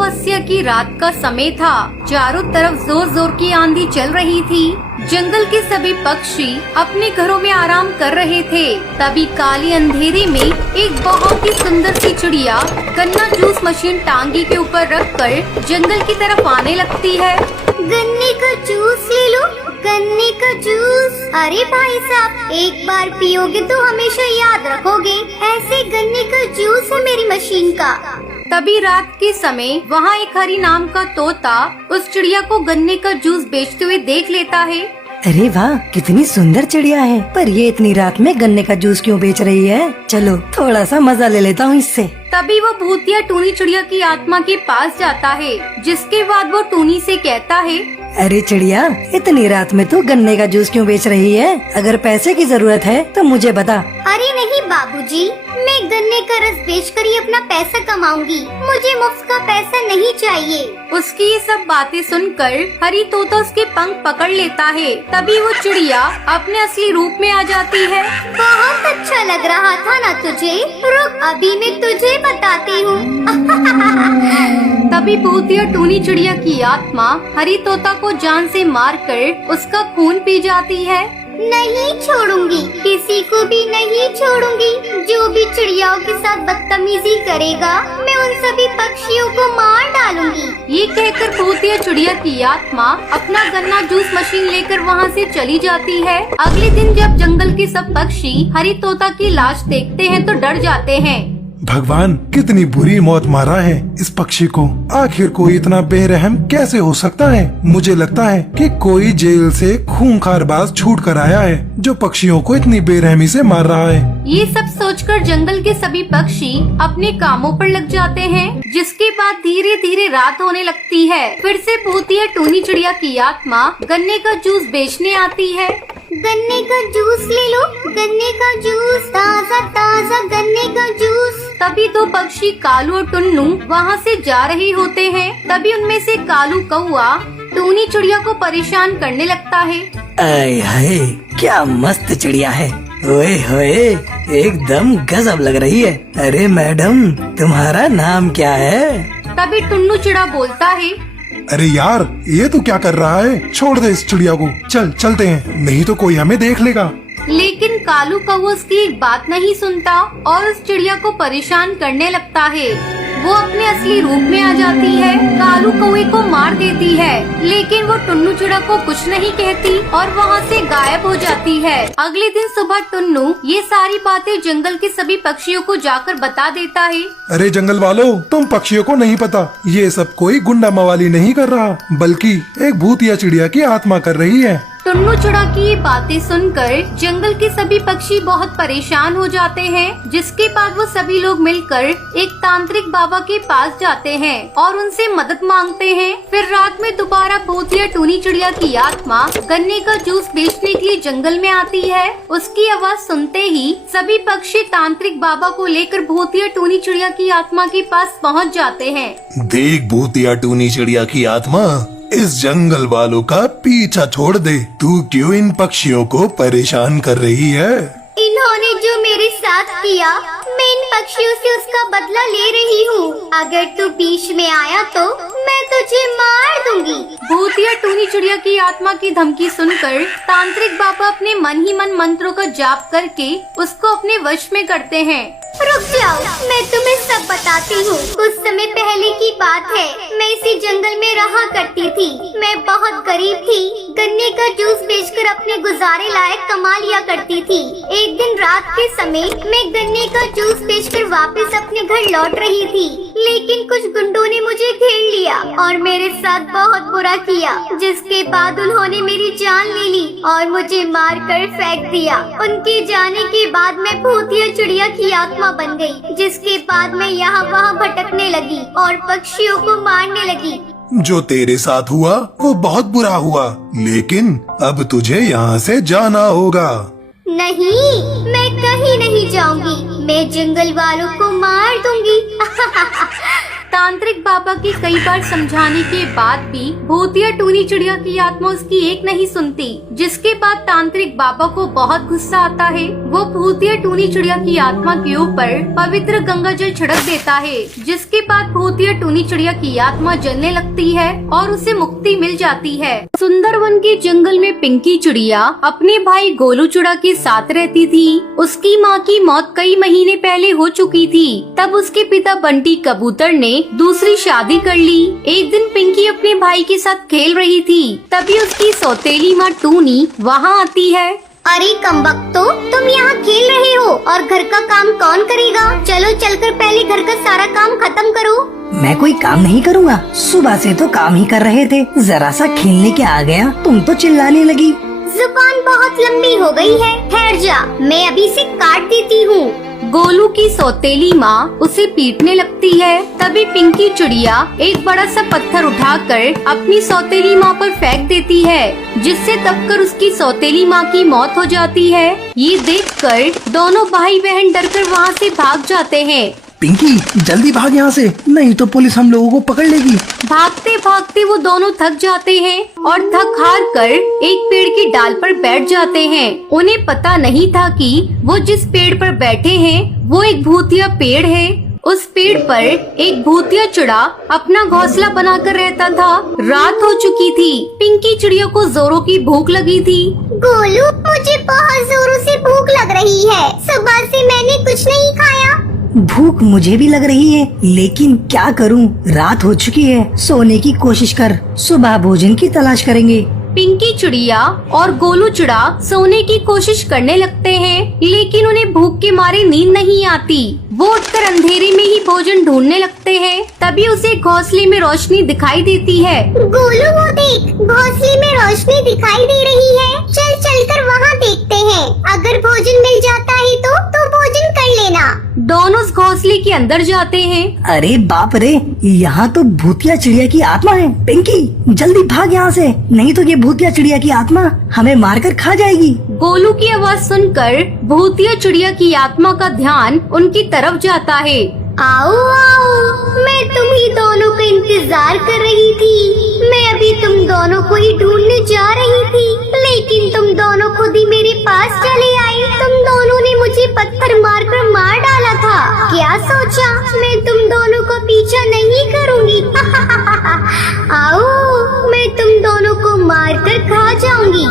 अमावस्या की रात का समय था। चारों तरफ जोर जोर की आंधी चल रही थी। जंगल के सभी पक्षी अपने घरों में आराम कर रहे थे। तभी काली अंधेरे में एक बहुत ही सुंदर सी चिड़िया गन्ना जूस मशीन टांगी के ऊपर रखकर जंगल की तरफ आने लगती है। गन्ने का जूस ले लो, गन्ने का जूस। अरे भाई साहब, एक बार पियोगे तो हमेशा याद रखोगे। ऐसे गन्ने का जूस है मेरी मशीन का। तभी रात के समय वहाँ एक हरी नाम का तोता उस चिड़िया को गन्ने का जूस बेचते हुए देख लेता है। अरे वाह, कितनी सुंदर चिड़िया है, पर ये इतनी रात में गन्ने का जूस क्यों बेच रही है? चलो थोड़ा सा मजा ले लेता हूँ इससे। तभी वो भूतिया टूनी चिड़िया की आत्मा के पास जाता है, जिसके बाद वो टूनी से कहता है, अरे चिड़िया, इतनी रात में तू गन्ने का जूस क्यों बेच रही है? अगर पैसे की जरूरत है तो मुझे बता। अरे नहीं बाबूजी, मैं गन्ने का रस बेचकर ही अपना पैसा कमाऊंगी। मुझे मुफ्त का पैसा नहीं चाहिए। उसकी ये सब बातें सुनकर हरी तोता उसके पंख पकड़ लेता है। तभी वो चिड़िया अपने असली रूप में आ जाती है। बहुत अच्छा लग रहा था ना तुझे? रुक, अभी मैं तुझे बताती हूँ। तभी भूतिया टूनी चिड़िया की आत्मा हरी तोता को जान से मारकर उसका खून पी जाती है। नहीं छोड़ूंगी, किसी को भी नहीं छोड़ूंगी। जो भी चिड़ियाओं के साथ बदतमीजी करेगा, मैं उन सभी पक्षियों को मार डालूंगी। ये कहकर भूतिया चिड़िया की आत्मा अपना गन्ना जूस मशीन लेकर वहाँ से चली जाती है। अगले दिन जब जंगल के सब पक्षी हरी तोता की लाश देखते हैं तो डर जाते हैं। भगवान, कितनी बुरी मौत मारा है इस पक्षी को। आखिर कोई इतना बेरहम कैसे हो सकता है? मुझे लगता है कि कोई जेल से खूंखारबाज छूट कर आया है, जो पक्षियों को इतनी बेरहमी से मार रहा है। ये सब सोचकर जंगल के सभी पक्षी अपने कामों पर लग जाते हैं, जिसके बाद धीरे धीरे रात होने लगती है। फिर से भूतिया टूनी चिड़िया की आत्मा गन्ने का जूस बेचने आती है। गन्ने का जूस ले लो, गन्ने का जूस, ताज़ा ताज़ा गन्ने का जूस। तभी दो पक्षी कालू और टुन्नू वहाँ से जा रहे होते हैं। तभी उनमें से कालू कौआ टूनी चिड़िया को परेशान करने लगता है। आय हाय, क्या मस्त चिड़िया है। ओए होए, एकदम गजब लग रही है। अरे मैडम, तुम्हारा नाम क्या है? तभी टुन्नू चिड़ा बोलता है, अरे यार, ये तू क्या कर रहा है? छोड़ दे इस चिड़िया को, चलते हैं, नहीं तो कोई हमें देख लेगा। लेकिन कालू कौवा उसकी एक बात नहीं सुनता और उस चिड़िया को परेशान करने लगता है। वो अपने असली रूप में आ जाती है, कालू कौवे को मार देती है, लेकिन वो टुन्नू चिड़ा को कुछ नहीं कहती और वहाँ से गायब हो जाती है। अगले दिन सुबह टुन्नू ये सारी बातें जंगल के सभी पक्षियों को जाकर बता देता है। अरे जंगल वालों, तुम पक्षियों को नहीं पता, ये सब कोई गुंडा मवाली नहीं कर रहा, बल्कि एक भूतिया चिड़िया की आत्मा कर रही है। टुन्नू चिड़ा की ये बातें सुनकर जंगल के सभी पक्षी बहुत परेशान हो जाते हैं, जिसके बाद वो सभी लोग मिलकर एक तांत्रिक बाबा के पास जाते हैं और उनसे मदद मांगते हैं। फिर रात में दोबारा भूतिया टूनी चिड़िया की आत्मा गन्ने का जूस बेचने के लिए जंगल में आती है। उसकी आवाज सुनते ही सभी पक्षी तांत्रिक बाबा को लेकर भूतिया टूनी चिड़िया की आत्मा के पास पहुँच जाते हैं। देख भूतिया टूनी चिड़िया की आत्मा, इस जंगल वालों का पीछा छोड़ दे। तू क्यों इन पक्षियों को परेशान कर रही है? इन्होंने जो मेरे साथ किया, मैं इन पक्षियों से उसका बदला ले रही हूँ। अगर तू बीच में आया तो मैं तुझे मार दूंगी। भूतिया टूनी चिड़िया की आत्मा की धमकी सुनकर तांत्रिक बाबा अपने मन ही मन मंत्रों का जाप करके उसको अपने वश में करते हैं। रुक जाओ, मैं तुम्हें सब बताती हूँ। कुछ समय पहले की बात है, मैं इसी जंगल में रहा करती थी। मैं बहुत गरीब थी, गन्ने का जूस बेचकर अपने गुजारे लायक कमा लिया करती थी। एक दिन रात के समय मैं गन्ने का जूस बेचकर वापस अपने घर लौट रही थी, लेकिन कुछ गुंडों ने मुझे घेर लिया और मेरे साथ बहुत बुरा किया, जिसके बाद उन्होंने मेरी जान ले ली और मुझे मार कर फेंक दिया। उनके जाने के बाद मैं भूतिया चिड़िया की आत्मा बन गई, जिसके बाद मैं यहाँ वहाँ भटकने लगी और पक्षियों को मारने लगी। जो तेरे साथ हुआ वो बहुत बुरा हुआ, लेकिन अब तुझे यहाँ से जाना होगा। नहीं, मैं कहीं नहीं जाऊंगी। मैं जंगल वालों को मार दूंगी। तांत्रिक बाबा के कई बार समझाने के बाद भी भूतिया टूनी चिड़िया की आत्मा उसकी एक नहीं सुनती, जिसके बाद तांत्रिक बाबा को बहुत गुस्सा आता है। वो भूतिया टूनी चिड़िया की आत्मा के ऊपर पवित्र गंगा जल छिड़क देता है, जिसके बाद भूतिया टूनी चिड़िया की आत्मा जलने लगती है और उसे मुक्ति मिल जाती है। सुंदरवन के जंगल में पिंकी चिड़िया अपने भाई गोलू चिड़ा के साथ रहती थी। उसकी माँ की मौत कई महीने पहले हो चुकी थी। तब उसके पिता बंटी कबूतर ने दूसरी शादी कर ली। एक दिन पिंकी अपने भाई के साथ खेल रही थी, तभी उसकी सौतेली माँ टूनी वहाँ आती है। अरे कमबख्तो, तुम यहाँ खेल रहे हो और घर का काम कौन करेगा? चलो चलकर पहले घर का सारा काम खत्म करो। मैं कोई काम नहीं करूँगा, सुबह से तो काम ही कर रहे थे, जरा सा खेलने के आ गया तुम तो चिल्लाने लगी। जुबान बहुत लंबी हो गई है, ठहर जा, मैं अभी से काट देती हूँ। गोलू की सौतेली माँ उसे पीटने लगती है। तभी पिंकी चिड़िया एक बड़ा सा पत्थर उठाकर अपनी सौतेली माँ पर फेंक देती है, जिससे दबकर उसकी सौतेली माँ की मौत हो जाती है। ये देखकर दोनों भाई बहन डरकर वहाँ से भाग जाते हैं। पिंकी जल्दी भाग यहाँ से, नहीं तो पुलिस हम लोगों को पकड़ लेगी। भागते भागते वो दोनों थक जाते हैं और थक हार कर एक पेड़ की डाल पर बैठ जाते हैं। उन्हें पता नहीं था कि वो जिस पेड़ पर बैठे हैं वो एक भूतिया पेड़ है। उस पेड़ पर एक भूतिया चिड़ा अपना घोंसला बनाकर रहता था। रात हो चुकी थी। पिंकी चिड़िया को जोरों की भूख लगी थी। गोलू, मुझे बहुत जोरों से भूख लग रही है, सुबह से मैंने कुछ नहीं खाया। भूख मुझे भी लग रही है, लेकिन क्या करूं, रात हो चुकी है। सोने की कोशिश कर, सुबह भोजन की तलाश करेंगे। पिंकी चिड़िया और गोलू चिड़ा सोने की कोशिश करने लगते हैं, लेकिन उन्हें भूख के मारे नींद नहीं आती। वो उठकर अंधेरे में ही भोजन ढूंढने लगते हैं। तभी उसे घोंसले में रोशनी दिखाई देती है। गोलू, वो देख, घोंसले में रोशनी दिखाई दे रही है। चल चलकर वहाँ देखते हैं, अगर भोजन मिल जाता है तो भोजन कर लेना। दोनों उस घोंसले के अंदर जाते हैं। अरे बाप रे, यहाँ तो भूतिया चिड़िया की आत्मा है। पिंकी जल्दी भाग यहाँ से, नहीं तो ये भूतिया चिड़िया की आत्मा हमें मारकर खा जाएगी। गोलू की आवाज सुनकर भूतिया चिड़िया की आत्मा का ध्यान उनकी तरफ जाता है। आओ आओ, मैं तुम ही दोनों का इंतजार कर रही थी। मैं अभी तुम दोनों को ही ढूंढने जा रही थी, लेकिन तुम दोनों खुद ही मेरे पास चले आई। तुम दोनों ने मुझे पत्थर मारकर मार डाला था। क्या सोचा मैं तुम दोनों को पीछा नहीं करूँगी? आओ, मैं तुम दोनों को मारकर खा जाऊंगी।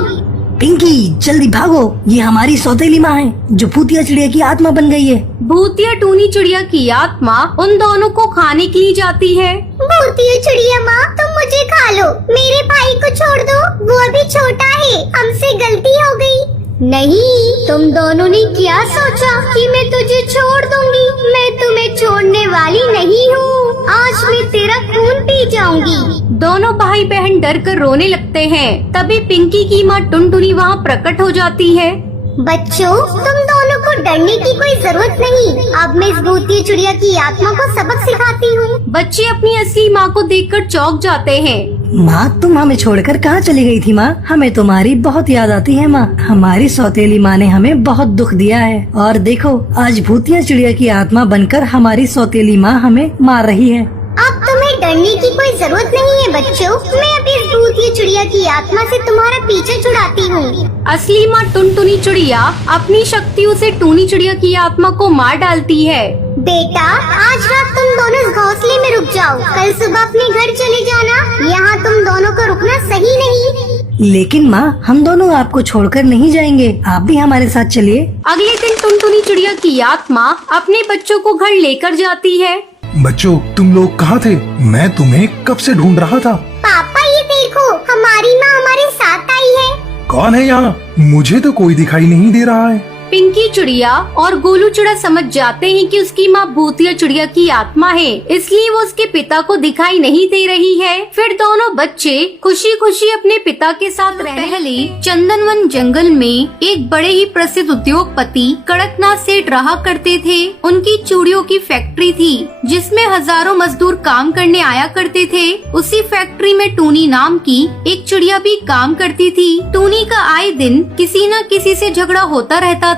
पिंकी जल्दी भागो, ये हमारी सौतेली माँ है जो भूतिया चिड़िया की आत्मा बन गई है। भूतिया टूनी चिड़िया की आत्मा उन दोनों को खाने के लिए जाती है। भूतिया चिड़िया माँ, तुम मुझे खा लो, मेरे भाई को छोड़ दो, वो अभी छोटा है, हमसे गलती हो गई। नहीं, तुम दोनों ने क्या सोचा कि मैं तुझे छोड़ दूंगी? मैं तुम्हें छोड़ने वाली नहीं हूँ। आज मैं तेरा खून पी जाऊंगी। दोनों भाई बहन डर कर रोने लगते हैं। तभी पिंकी की माँ टुनटुनी वहाँ प्रकट हो जाती है। बच्चों, तुम दोनों को डरने की कोई जरूरत नहीं। अब मैं इस भूतिया चिड़िया की आत्मा को सबक सिखाती हूँ। बच्चे अपनी असली माँ को देखकर चौंक जाते हैं। माँ तुम हमें छोड़कर कहाँ चली गई थी? माँ हमें तुम्हारी बहुत याद आती है। माँ हमारी सौतेली माँ ने हमें बहुत दुख दिया है, और देखो आज भूतिया चिड़िया की आत्मा बनकर हमारी सौतेली माँ हमें मार रही है। अब तुम्हें डरने की कोई जरूरत नहीं है बच्चों। मैं अभी इस भूतिया चिड़िया की आत्मा से तुम्हारा पीछे छुड़ाती हूँ। असली माँ टुनटुनी चिड़िया अपनी शक्तियों से टूनी चिड़िया की आत्मा को मार डालती है। बेटा, आज रात तुम दोनों इस घोंसले में रुक जाओ, कल सुबह अपने घर चले जाना। यहाँ तुम दोनों को रुकना सही नहीं। लेकिन माँ हम दोनों आपको छोड़कर नहीं जाएंगे, आप भी हमारे साथ चलिए। अगले दिन टुनटुनी चिड़िया की आत्मा अपने बच्चों को घर लेकर जाती है। बच्चों, तुम लोग कहाँ थे? मैं तुम्हें कब से ढूंढ रहा था। पापा, ये देखो, हमारी माँ हमारे साथ आई है। कौन है यहाँ? मुझे तो कोई दिखाई नहीं दे रहा है। पिंकी चिड़िया और गोलू चिड़ा समझ जाते हैं कि उसकी माँ भूतिया चिड़िया की आत्मा है, इसलिए वो उसके पिता को दिखाई नहीं दे रही है। फिर दोनों बच्चे खुशी खुशी अपने पिता के साथ रहने लगे। चंदनवन जंगल में एक बड़े ही प्रसिद्ध उद्योगपति कड़कनाथ सेठ रहा करते थे। उनकी चूड़ियों की फैक्ट्री थी, जिसमें हजारों मजदूर काम करने आया करते थे। उसी फैक्ट्री में टूनी नाम की एक चिड़िया भी काम करती थी। टूनी का आए दिन किसी न किसी से झगड़ा होता रहता था।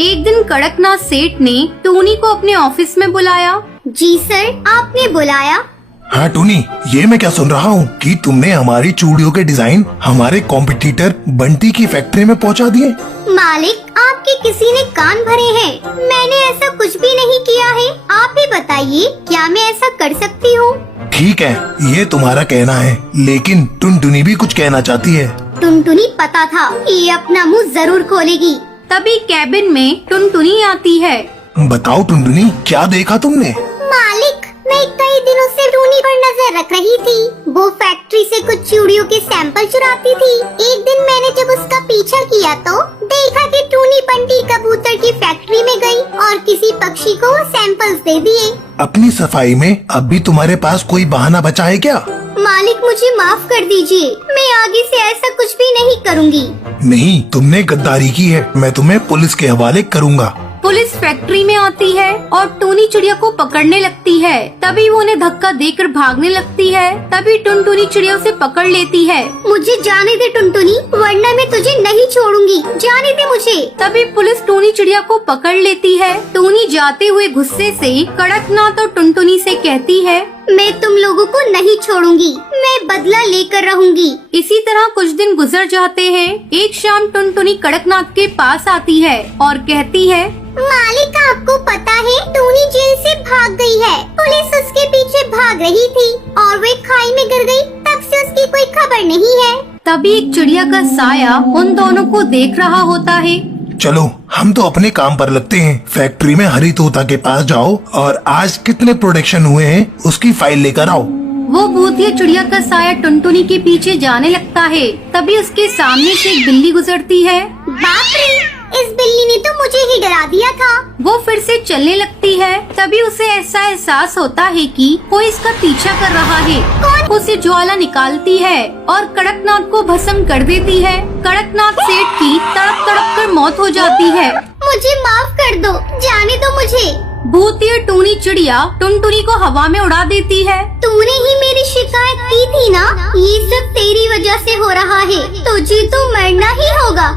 एक दिन कड़कनाथ सेठ ने टूनी को अपने ऑफिस में बुलाया। जी सर, आपने बुलाया? हाँ टूनी, ये मैं क्या सुन रहा हूँ कि तुमने हमारी चूड़ियों के डिजाइन हमारे कॉम्पिटिटर बंटी की फैक्ट्री में पहुँचा दिए। मालिक, आपके किसी ने कान भरे हैं। मैंने ऐसा कुछ भी नहीं किया है। आप ही बताइए, क्या मैं ऐसा कर सकती हूँ? ठीक है, ये तुम्हारा कहना है, लेकिन टुनटुनी भी कुछ कहना चाहती है। टुनटुनी पता था ये अपना मुंह जरूर खोलेगी। तभी कैबिन में टुनटुनी आती है। बताओ टुनटुनी, क्या देखा तुमने? मालिक, मैं कई दिनों से टूनी पर नजर रख रही थी। वो फैक्ट्री से कुछ चूड़ियों के सैंपल चुराती थी। एक दिन मैंने जब उसका पीछा किया तो देखा कि टूनी बंटी कबूतर की फैक्ट्री में गई और किसी पक्षी को वो सैंपल्स दे दिए। अपनी सफाई में अब भी तुम्हारे पास कोई बहाना बचा है क्या? मालिक, मुझे माफ कर दीजिए। मैं आगे से ऐसा कुछ भी नहीं करूँगी। नहीं, तुमने गद्दारी की है। मैं तुम्हें पुलिस के हवाले करूँगा। पुलिस फैक्ट्री में आती है और टूनी चिड़िया को पकड़ने लगती है। तभी वो उन्हें धक्का देकर भागने लगती है। तभी टुनटुनी चिड़िया उसे पकड़ लेती है। मुझे जाने दे टुनटुनी, वरना मैं तुझे नहीं छोड़ूंगी। जाने दे मुझे। तभी पुलिस टूनी चिड़िया को पकड़ लेती है। टूनी जाते हुए गुस्से से कड़कनाथ और टुनटुनी से कहती है, मैं तुम लोगों को नहीं छोड़ूंगी। मैं बदला लेकर रहूंगी। इसी तरह कुछ दिन गुजर जाते हैं। एक शाम टुनटुनी कड़कनाथ के पास आती है और कहती है, मालिक, आपको पता है टूनी जेल से भाग गई है। पुलिस उसके पीछे भाग रही थी और वे खाई में गिर गई। तब से उसकी कोई खबर नहीं है। तभी एक चिड़िया का साया उन दोनों को देख रहा होता है। चलो, हम तो अपने काम पर लगते हैं। फैक्ट्री में हरी तोता के पास जाओ और आज कितने प्रोडक्शन हुए हैं उसकी फाइल लेकर आओ। वो भूतिया चिड़िया का साया टुनटुनी के पीछे जाने लगता है। तभी उसके सामने से एक बिल्ली गुजरती है। बाप रे, इस बिल्ली ने तो मुझे ही डरा दिया था। वो फिर से चलने लगती है। तभी उसे ऐसा एहसास होता है कि कोई इसका पीछा कर रहा है। उसे ज्वाला निकालती है और कड़कनाथ को भस्म कर देती है। कड़कनाथ सेठ की तड़प तड़प कर मौत हो जाती है। मुझे माफ कर दो, जाने दो मुझे। भूतिया टूनी चिड़िया टुनटुनी को हवा में उड़ा देती है। तूने ही मेरी शिकायत की थी ना? ये सब तेरी वजह से हो रहा है। तुझे तो मरना ही होगा।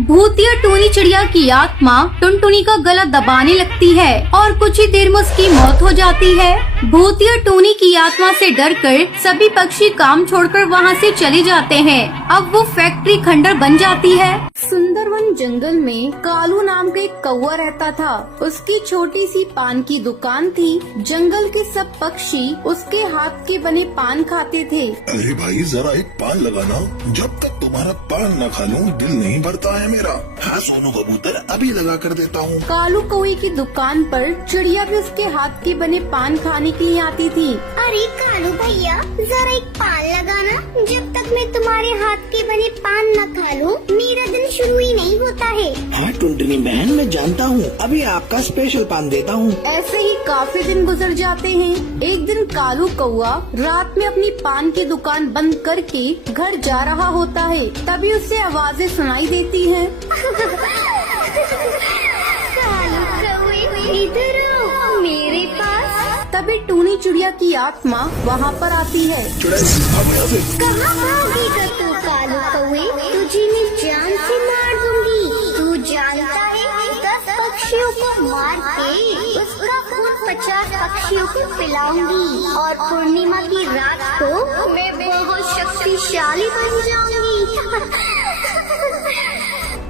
भूतिया टूनी चिड़िया की आत्मा टुनटुनी का गला दबाने लगती है और कुछ ही देर में उसकी मौत हो जाती है। भूतिया टूनी की आत्मा से डरकर सभी पक्षी काम छोड़कर वहाँ से चले जाते हैं। अब वो फैक्ट्री खंडर बन जाती है। सुंदरवन जंगल में कालू नाम का एक कौवा रहता था। उसकी छोटी सी पान की दुकान थी। जंगल के सब पक्षी उसके हाथ के बने पान खाते थे। अरे भाई, जरा एक पान लगाना। जब तक तुम्हारा पान न खा लूं दिल नहीं भरता है मेरा। हाँ सोनू कबूतर, अभी लगा कर देता हूँ। कालू कौवे की दुकान पर चिड़िया भी उसके हाथ के बने पान खाने के लिए आती थी। अरे कालू भैया, जरा एक पान लगाना। जब तक मैं तुम्हारे हाथ के बने पान न खा लूं, मेरा दिन शुरू ही नहीं होता है। हाँ टुनटुनी बहन, मैं जानता हूँ। अभी आपका स्पेशल पान देता हूँ। ऐसे ही काफी दिन गुजर जाते हैं। एक दिन कालू कौवा रात में अपनी पान की दुकान बंद करके घर जा रहा होता है। तभी उसे आवाजें सुनाई देती हैं। कालू कौवे, इधर आओ मेरे पास। तभी टूनी चिड़िया की आत्मा वहाँ पर आती है। कहाँ भागेगा तू कालू कौवे? तुझे मैं जान से मार दूंगी। तू जानता है 10 पक्षियों को मार के उसका खून 50 पक्षियों को पिलाऊंगी और पूर्णिमा की रात को मैं बहुत शक्तिशाली बन जाऊंगी।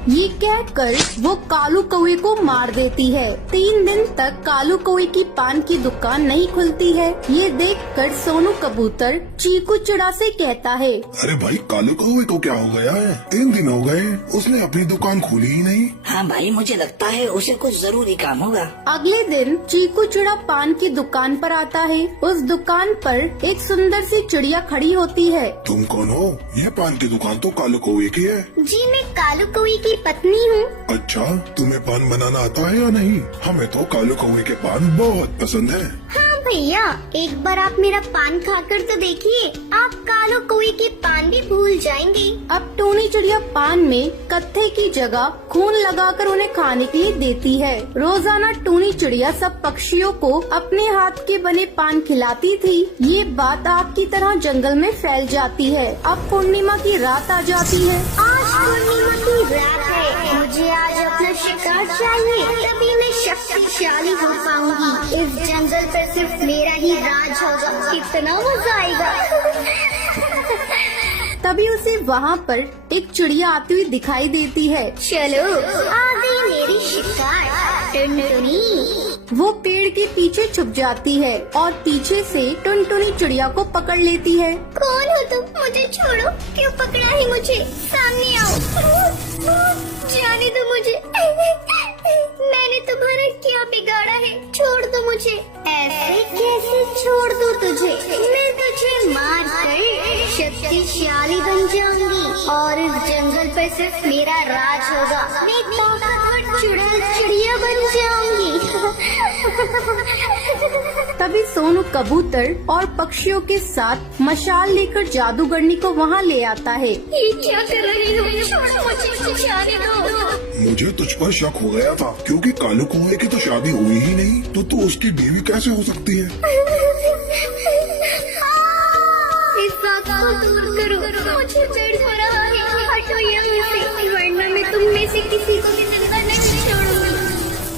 ये कहकर वो कालू कौवे को मार देती है। 3 दिन तक कालू कौवे की पान की दुकान नहीं खुलती है। ये देखकर सोनू कबूतर चीकू चिड़ा से कहता है, अरे भाई, कालू कौवे को क्या हो गया है? 3 दिन हो गए, उसने अपनी दुकान खोली ही नहीं। हाँ भाई, मुझे लगता है उसे कुछ जरूरी काम होगा। अगले दिन चीकू चिड़ा पान की दुकान पर आता है। उस दुकान पर एक सुंदर सी चिड़िया खड़ी होती है। तुम कौन हो? ये पान की दुकान तो कालू कौवे की है। जी, मैं कालू कौवे की पत्नी हूँ। अच्छा, तुम्हें पान बनाना आता है या नहीं? हमें तो कालू कौवे के पान बहुत पसंद है। हाँ भैया, एक बार आप मेरा पान खाकर तो देखिए, आप कालू कौवे के पान भी भूल जाएंगे। अब टूनी चिड़िया पान में कत्थे की जगह खून लगाकर उन्हें खाने के लिए देती है। रोजाना टूनी चिड़िया सब पक्षियों को अपने हाथ के बने पान खिलाती थी। ये बात आग की तरह जंगल में फैल जाती है। अब पूर्णिमा की रात आ जाती है। आज आज पूर्णिमा की रात है, मुझे आज अपना शिकार चाहिए, तभी मैं शक्तिशाली हो पाऊंगी। इस जंगल पर सिर्फ मेरा ही राज होगा, कितना मजा आएगा। तभी उसे वहाँ पर एक चिड़िया आती हुई दिखाई देती है। चलो आ गई मेरी शिकार टुनटुनी। वो पेड़ के पीछे छुप जाती है और पीछे से टुनटुनी चिड़िया को पकड़ लेती है। कौन हो तुम? मुझे छोड़ो, क्यों पकड़ा है मुझे? सामने आओ, जाने दो मुझे। मैंने तुम्हारा क्या बिगाड़ा है? छोड़ दो मुझे। ऐसे कैसे छोड़ दो तुझे? मैं तुझे मार कर शक्तिशाली बन जाऊंगी और इस जंगल पर सिर्फ मेरा राज होगा। मैं ताकतवर चुड़ैल चिड़िया बन जाऊंगी। तभी सोनू कबूतर और पक्षियों के साथ मशाल लेकर जादूगरनी को वहाँ ले आता है। ये क्या कर रही हो? छोड़ मुझे, जाने दो। मुझे तुझ पर शक हो गया था, क्योंकि कालू कौवे की तो शादी हुई ही नहीं, तो तू उसकी बीवी कैसे हो सकती है? इस बात को दूर करो, मुझे पेड़ हो रहा है। हटो यहाँ से, वरना मैं तुम में से किसी को भी जिंदा नहीं छोड़ूंगी।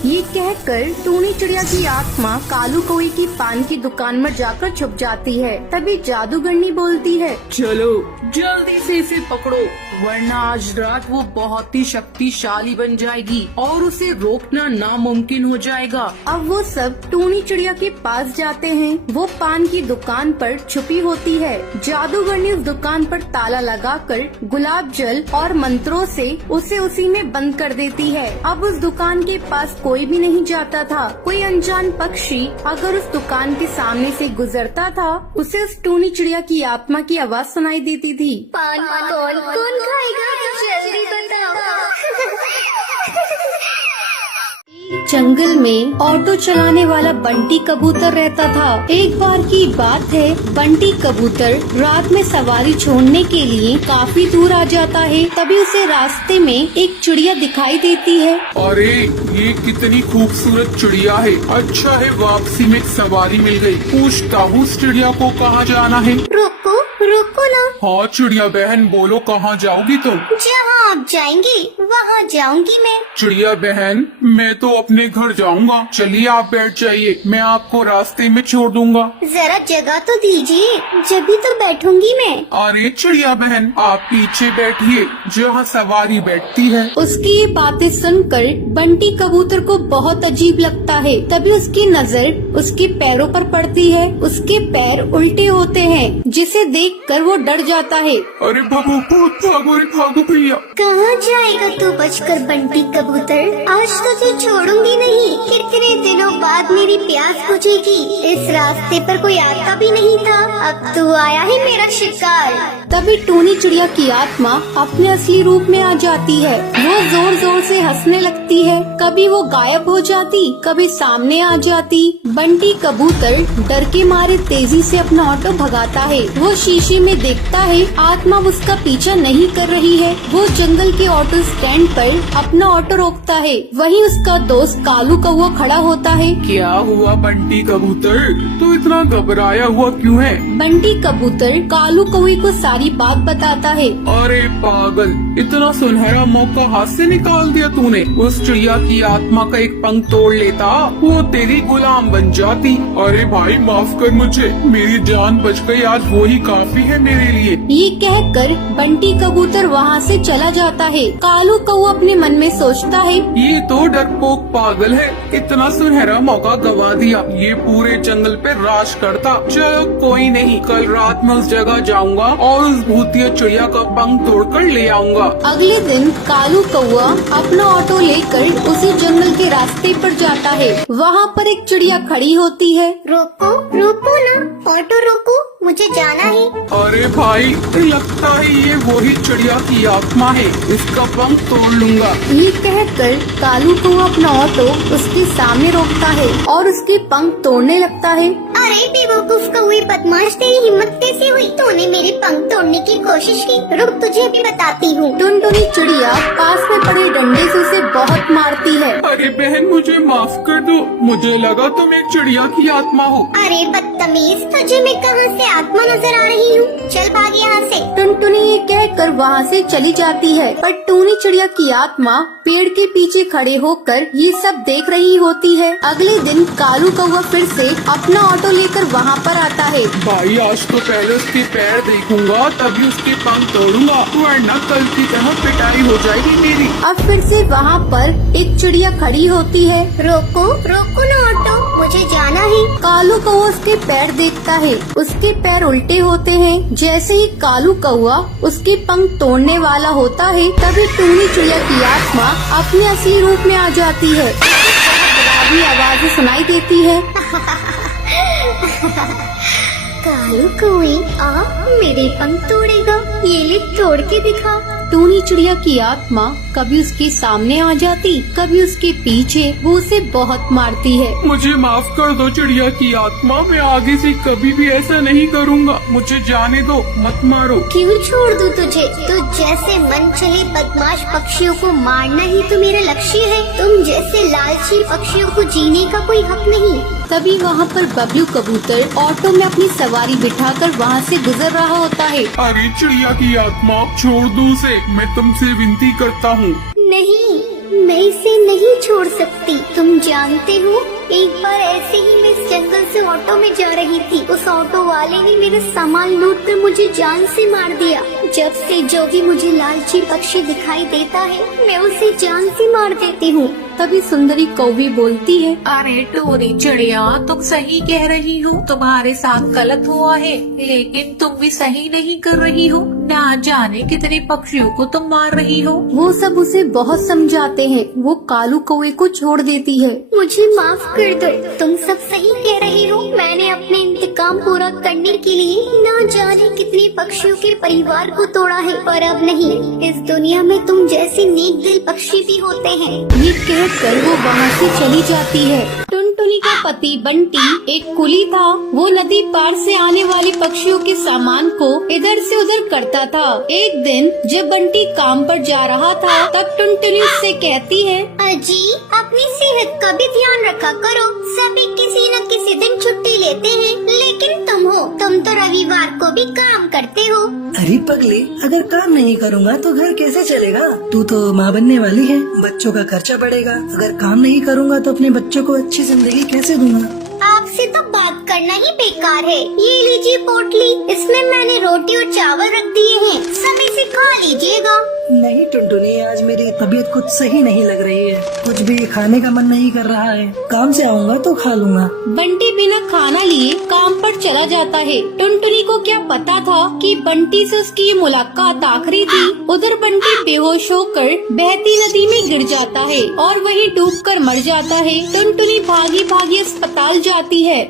ये कहकर टूनी चिड़िया की आत्मा कालू कौवे की पान की दुकान में जाकर छुप जाती है। तभी जादूगरनी बोलती है, चलो जल्दी से इसे पकड़ो, वरना आज रात वो बहुत ही शक्तिशाली बन जाएगी और उसे रोकना नामुमकिन हो जाएगा। अब वो सब टूनी चिड़िया के पास जाते हैं। वो पान की दुकान पर छुपी होती है। जादूगरनी उस दुकान पर ताला लगाकर गुलाब जल और मंत्रों से उसे उसी में बंद कर देती है। अब उस दुकान के पास कोई भी नहीं जाता था। कोई अनजान पक्षी अगर उस दुकान के सामने से गुजरता था, उसे उस टूनी चिड़िया की आत्मा की आवाज सुनाई देती थी। पान कौन कौन खाएगा? जल्दी बताओ। जंगल में ऑटो चलाने वाला बंटी कबूतर रहता था। एक बार की बात है, बंटी कबूतर रात में सवारी छोड़ने के लिए काफी दूर आ जाता है। तभी उसे रास्ते में एक चिड़िया दिखाई देती है। अरे ये कितनी खूबसूरत चिड़िया है। अच्छा है वापसी में एक सवारी मिल गई। पूछता हूँ उस चिड़िया को कहाँ जाना है। रुको रुको ना। हाँ चिड़िया बहन, बोलो कहाँ जाओगी तुम? जहाँ आप जाएंगे वहाँ जाऊंगी मैं। चिड़िया बहन, मैं तो अपने घर जाऊंगा। चलिए आप बैठ जाइए, मैं आपको रास्ते में छोड़ दूंगा। जरा जगह तो दीजिए, जब तो बैठूंगी मैं। अरे चिड़िया बहन, आप पीछे बैठिए जहाँ सवारी बैठती है। उसकी ये बातें सुनकर बंटी कबूतर को बहुत अजीब लगता है। तभी उसकी नजर उसके पैरों पर पड़ती है। उसके पैर उल्टे होते हैं, जिसे देखकर वो डर जाता है। अरे भागो भागो रे भागो भैया। कहाँ जाएगा तू बचकर बंटी कबूतर? आज तुझे छोड़ूंगी नहीं। कितने दिनों बाद मेरी प्यास बुझेगी। इस रास्ते पर कोई आता भी नहीं था, अब तू आया है मेरा शिकार। तभी टूनी चिड़िया की आत्मा अपने असली रूप में आ जाती है। वो जोर जोर से हंसने लगती है। कभी वो गायब हो जाती, कभी सामने आ जाती। बंटी कबूतर डर के मारे तेजी से अपना ऑटो भगाता है। वो शीशे में देखता है आत्मा उसका पीछा नहीं कर रही है। वो जंगल के ऑटो स्टैंड पर अपना ऑटो रोकता है। वहीं उसका दोस्त कालू कौवा खड़ा होता है। क्या हुआ बंटी कबूतर, तू इतना घबराया हुआ क्यों है? बंटी कबूतर कालू कौवे को सारी बात बताता है। अरे पागल, इतना सुनहरा मौका हाथ से निकाल दिया तूने। उस चिड़िया की आत्मा का एक पंख तोड़ लेता, वो तेरी गुलाम बन जाती। अरे भाई माफ कर मुझे, मेरी जान बच गई, आज वो ही काफी है मेरे लिए। ये कहकर बंटी कबूतर वहाँ से चला जाता है। कालू कौवा अपने मन में सोचता है, ये तो डरपोक पागल है, इतना सुनहरा मौका गवा दिया। ये पूरे जंगल पे राज करता। चलो कोई नहीं, कल रात में उस जगह जाऊंगा और उस भूतिया चिड़िया का पंख तोड़कर ले आऊंगा। अगले दिन कालू कौवा अपना ऑटो लेकर उसी जंगल के रास्ते पर जाता है। वहाँ पर एक चिड़िया खड़ी होती है। रोको रोको ना, ऑटो रोको, मुझे जाना है। अरे भाई, लगता है ये वही चिड़िया की आत्मा है, इसका पंख तोड़ लूंगा। ये कहकर कालू कौवा अपना ऑटो उसके सामने रोकता है और उसके पंख तोड़ने लगता है। अरे बेवकूफ कौवे बदमाश, तेरी हिम्मत कैसे हुई? तूने मेरे पंख तोड़ने की कोशिश की। रुक, तुझे भी बताती हूँ। टुनटुनी चिड़िया पास में पड़े डंडे से उसे बहुत मारती है। अरे बहन मुझे माफ कर दो, मुझे लगा तुम एक चिड़िया की आत्मा हो। अरे बदतमीज, तुझे मैं कहाँ से आत्मा नजर आ रही हूँ? चल भाग यहाँ से। टुनटुनी ये कहकर वहाँ से चली जाती है, पर टूनी चिड़िया की आत्मा पेड़ के पीछे खड़े होकर ये सब देख रही होती है। अगले दिन कालू कौवा फिर से अपना ऑटो लेकर वहाँ पर आता है। भाई आज तो पहले उसके पैर देखूंगा तभी उसके पंख तोड़ूंगा, वरना कल की तरह पिटाई हो जाएगी मेरी। अब फिर से वहाँ पर एक चिड़िया खड़ी होती है। रोको रोको ना ऑटो, मुझे जाना है। कालू कौवा उसके पैर देखता है, उसके पैर उल्टे होते हैं। जैसे ही कालू कौवा उसके पंख तोड़ने वाला होता है, तभी टूनी चिड़िया की आत्मा अपने असली रूप में आ जाती है। डरावनी आवाज़ें सुनाई देती है। कालू कौवे आ मेरे पंख तोड़ेगा, ये ले तोड़ के दिखा। टूनी चिड़िया की आत्मा कभी उसके सामने आ जाती, कभी उसके पीछे। वो उसे बहुत मारती है। मुझे माफ कर दो चिड़िया की आत्मा, मैं आगे से कभी भी ऐसा नहीं करूँगा। मुझे जाने दो, मत मारो। क्यों छोड़ दूं तुझे? तू जैसे मन चले बदमाश पक्षियों को मारना ही तो मेरा लक्ष्य है। तुम जैसे लालची पक्षियों को जीने का कोई हक नहीं। तभी वहाँ पर बबलू कबूतर ऑटो में अपनी सवारी बिठाकर वहाँ से गुजर रहा होता है। अरे चिड़िया की आत्मा, छोड़ दो उसे, मैं तुमसे विनती करता हूँ। नहीं, मैं इसे नहीं छोड़ सकती। तुम जानते हो, एक बार ऐसे ही मैं इस जंगल से ऑटो में जा रही थी। उस ऑटो वाले ने मेरा सामान लूट कर मुझे जान से मार दिया। जब से जो भी मुझे लालची पक्षी दिखाई देता है, मैं उसे जान से मार देती हूँ। तभी सुंदरी कौवी बोलती है। अरे टूनी चिड़िया, तुम सही कह रही हो, तुम्हारे साथ गलत हुआ है, लेकिन तुम भी सही नहीं कर रही हो। ना जाने कितने पक्षियों को तुम मार रही हो। वो सब उसे बहुत समझाते हैं। वो कालू कौवे को छोड़ देती है। मुझे माफ कर दो, तुम सब सही कह रही हो। मैंने अपने इंतकाम पूरा करने के लिए ना जाने कितने पक्षियों के परिवार को तोड़ा है, पर अब नहीं। इस दुनिया में तुम जैसे नेक दिल पक्षी भी होते हैं। ये कहकर वो वहाँ से चली जाती है। टुनटुनी का पति बंटी एक कुली था। वो नदी पार से आने वाली पक्षियों के सामान को इधर से उधर करता था। एक दिन जब बंटी काम पर जा रहा था, तब टुनटुनी उससे कहती है, अजी अपनी सेहत का भी ध्यान रखा करो। सभी किसी न किसी दिन छुट्टी लेते हैं, लेकिन तुम तो रविवार को भी काम करते हो। अरे पगली, अगर काम नहीं करूँगा तो घर कैसे चलेगा? तू तो माँ बनने वाली है, बच्चों का खर्चा बढ़ेगा। अगर काम नहीं करूँगा तो अपने बच्चों को अच्छी जिंदगी कैसे दूंगा? आपसे तो बात करना ही बेकार है। ये लीजिए पोटली, इसमें मैंने रोटी और चावल रख दिए हैं, समय से खा लीजिएगा। नहीं टुनटुनी, आज मेरी तबीयत कुछ सही नहीं लग रही है। कुछ भी खाने का मन नहीं कर रहा है। काम से आऊँगा तो खा लूँगा। बंटी बिना खाना लिए काम पर चला जाता है। टुनटुनी को क्या पता था कि बंटी से उसकी ये मुलाकात आखिरी थी। उधर बंटी बेहोश होकर बहती नदी में गिर जाता है और वहीं डूबकर मर जाता है। टुनटुनी भागी भागी अस्पताल जाती है।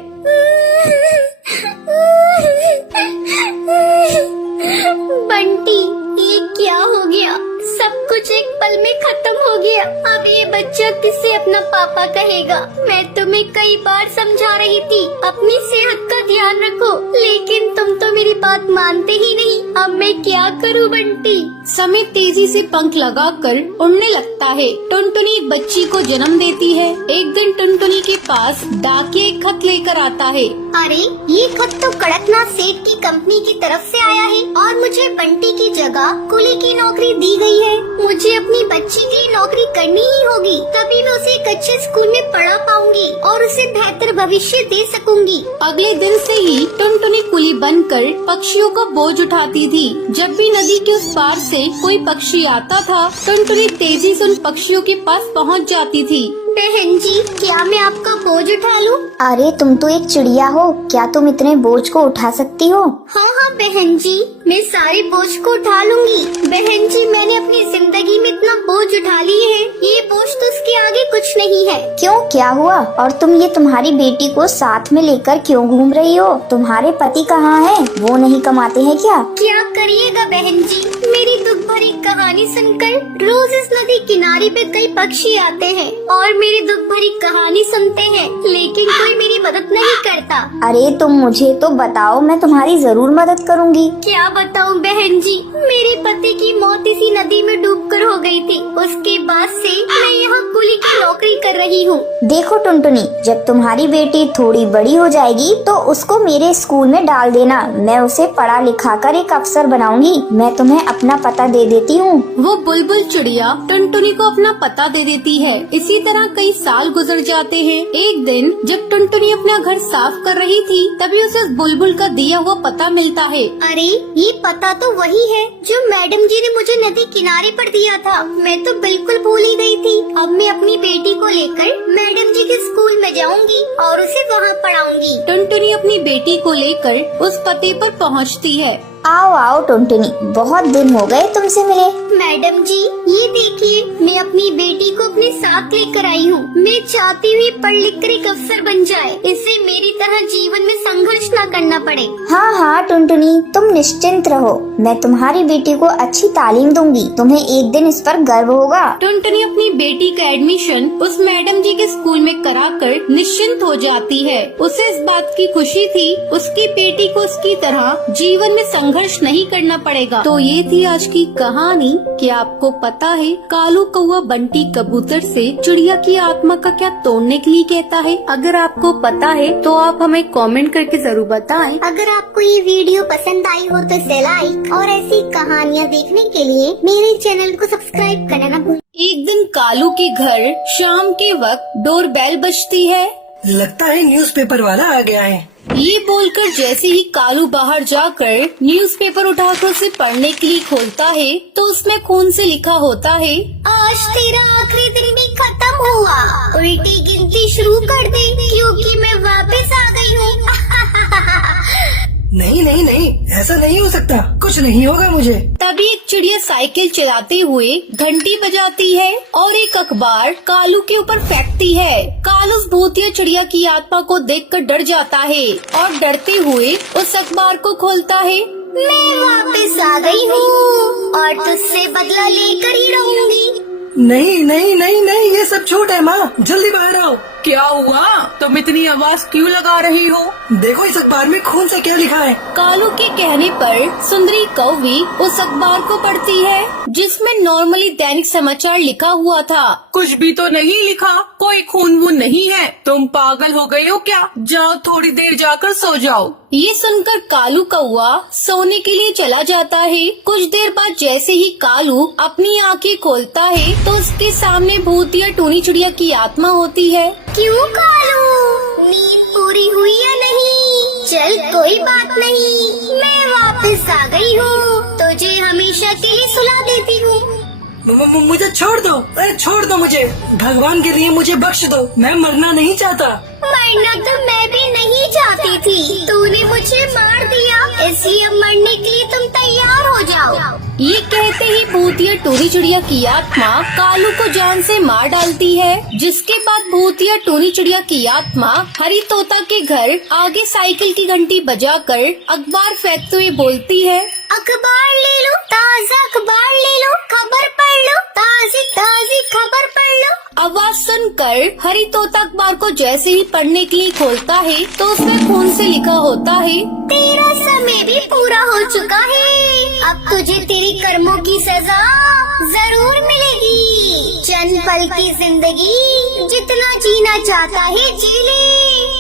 बंटी, ये क्या हो गया? सब कुछ एक पल में खत्म हो गया। अब ये बच्चा किससे अपना पापा कहेगा? मैं तुम्हें कई बार समझा रही थी, अपनी सेहत का ध्यान रखो, लेकिन तुम तो मेरी बात मानते ही नहीं। अब मैं क्या करूं बंटी? समय तेजी से पंख लगाकर उड़ने लगता है। टुनटुनी एक बच्ची को जन्म देती है। एक दिन टुनटुनी के पास डाकिया एक खत लेकर आता है। अरे ये खत तो कड़कनाथ सेठ की कंपनी की तरफ से आया है और मुझे बंटी की जगह कुली की नौकरी दी गई है। मुझे अपनी बच्ची के लिए नौकरी करनी ही होगी, तभी मैं उसे एक अच्छे स्कूल में पढ़ा पाऊंगी और उसे बेहतर भविष्य दे सकूंगी। अगले दिन से ही टुनटुनी कुली बनकर पक्षियों का बोझ उठाती थी। जब भी नदी के उस पार से कोई पक्षी आता था, टुनटुनी तेजी से उन पक्षियों के पास पहुंच जाती थी। बहन जी, क्या मैं आपका बोझ उठा लूं? अरे तुम तो एक चिड़िया हो, क्या तुम इतने बोझ को उठा सकती हो? हाँ हाँ बहन जी, मैं सारे बोझ को उठा लूंगी। बहन जी, मैंने अपनी जिंदगी में इतना बोझ उठा लिए है, ये बोझ तो उसके आगे कुछ नहीं है। क्यों, क्या हुआ? और तुम ये तुम्हारी बेटी को साथ में लेकर क्यों घूम रही हो? तुम्हारे पति कहाँ हैं? वो नहीं कमाते हैं क्या? क्या करिएगा बहन जी, मेरी दुख भरी कहानी सुनकर रोज इस नदी किनारे पे कई पक्षी आते हैं और मेरी दुख भरी कहानी सुनते हैं, लेकिन कोई मेरी मदद नहीं करता। अरे तुम मुझे तो बताओ, मैं तुम्हारी जरूर मदद करूंगी। क्या बताऊं बहन जी, मेरे पति की मौत इसी नदी में डूबकर हो गई थी। उसके बाद से मैं यहाँ कुली की नौकरी कर रही हूँ। देखो टुनटुनी, जब तुम्हारी बेटी थोड़ी बड़ी हो जाएगी तो उसको मेरे स्कूल में डाल देना। मैं उसे पढ़ा लिखा कर एक अफसर बनाऊंगी। मैं तुम्हें अपना पता दे देती हूँ। वो बुलबुल चिड़िया टुनटुनी को अपना पता दे देती है। इसी तरह कई साल गुजर जाते हैं। एक दिन जब टुनटुनी अपना घर साफ कर रही थी, तभी उसे उस बुलबुल का दिया हुआ पता मिलता है। अरे ये पता तो वही है जो मैडम जी ने मुझे नदी किनारे पर दिया था। मैं तो बिल्कुल भूल ही गई थी। अब मैं अपनी बेटी को लेकर मैडम जी के स्कूल में जाऊंगी और उसे वहाँ पढ़ाऊंगी। टुनटुनी अपनी बेटी को लेकर उस पते पर पहुँचती है। आओ आओ टुनटुनी, बहुत दिन हो गए तुमसे मिले। मैडम जी ये देखिए, मैं अपनी बेटी को अपने साथ लेकर आई हूँ। मैं चाहती हूँ पढ़ लिख कर एक अफसर बन जाए, इससे मेरी तरह जीवन में संघर्ष न करना पड़े। हाँ हाँ टुनटुनी, तुम निश्चिंत रहो। मैं तुम्हारी बेटी को अच्छी तालीम दूंगी। तुम्हें एक दिन इस पर गर्व होगा। टुनटुनी अपनी बेटी का एडमिशन उस मैडम जी के स्कूल में कराकर निश्चिंत हो जाती है। उसे इस बात की खुशी थी उसकी बेटी को उसकी तरह जीवन में संघर्ष नहीं करना पड़ेगा। तो ये थी आज की कहानी। क्या आपको पता है कालू कौवा बंटी कबूतर से चिड़िया की आत्मा का क्या तोड़ने के लिए कहता है? अगर आपको पता है तो आप हमें कमेंट करके जरूर बताएं। अगर आपको ये वीडियो पसंद आई हो तो इसे लाइक और ऐसी कहानियाँ देखने के लिए मेरे चैनल को सब्सक्राइब करना न भूलें। एक दिन कालू के घर शाम के वक्त डोरबेल बजती है। लगता है न्यूज़पेपर वाला आ गया है। ये बोलकर जैसे ही कालू बाहर जाकर न्यूज़पेपर उठाकर उसे पढ़ने के लिए खोलता है तो उसमें खून से लिखा होता है, आज तेरा आखिरी दिन भी खत्म हुआ। उल्टी गिनती शुरू कर दे क्योंकि मैं वापस आ गई हूँ। नहीं नहीं नहीं, ऐसा नहीं हो सकता। कुछ नहीं होगा मुझे। तभी एक चिड़िया साइकिल चलाते हुए घंटी बजाती है और एक अखबार कालू के ऊपर फेंकती है। कालू उस भूतिया चिड़िया की आत्मा को देखकर डर जाता है और डरते हुए उस अखबार को खोलता है। मैं वापस आ गई हूँ और तुझसे बदला लेकर ही रहूंगी। नहीं नहीं नहीं नहीं, ये सब झूठ है माँ। जल्दी बाहर आओ। क्या हुआ? तुम इतनी आवाज क्यों लगा रही हो? देखो इस अखबार में खून से क्या लिखा है। कालू के कहने पर सुंदरी कौवी उस अखबार को पढ़ती है जिसमें नॉर्मली दैनिक समाचार लिखा हुआ था। कुछ भी तो नहीं लिखा, कोई खून वून नहीं है। तुम पागल हो गई हो क्या? जाओ थोड़ी देर जाकर सो जाओ। ये सुनकर कालू कौवा सोने के लिए चला जाता है। कुछ देर बाद जैसे ही कालू अपनी आंखें खोलता है तो उसके सामने भूतिया टूनी चिड़िया की आत्मा होती है। क्यों कालू, नींद पूरी हुई या नहीं? चल कोई बात नहीं, मैं वापस आ गई हूँ। तुझे हमेशा के लिए सुला देती हूँ। मुझे छोड़ दो। अरे छोड़ दो मुझे। भगवान के लिए मुझे बख्श दो। मैं मरना नहीं चाहता। मरना तो मैं भी नहीं चाहती थी। तूने मुझे मार दिया, इसलिए मरने के लिए तुम तैयार हो जाओ। ये कहते ही भूतिया टूनी चिड़िया की आत्मा कालू को जान से मार डालती है। जिसके बाद भूतिया टूनी चिड़िया की आत्मा हरी तोता के घर आगे साइकिल की घंटी बजाकर अखबार फेंकते हुए बोलती है, अखबार ले लो, ताज़ा अखबार ले लो, खबर पढ़ लो, ताज़ी ताज़ी खबर पढ़ लो। आवाज सुनकर हरी तोता अखबार को जैसे ही पढ़ने के लिए खोलता है तो उसमें खून से लिखा होता है, तेरा समय भी पूरा हो चुका है। अब तुझे तेरी कर्मों की सजा जरूर मिलेगी। चंद पल की जिंदगी जितना जीना चाहता है जी ले,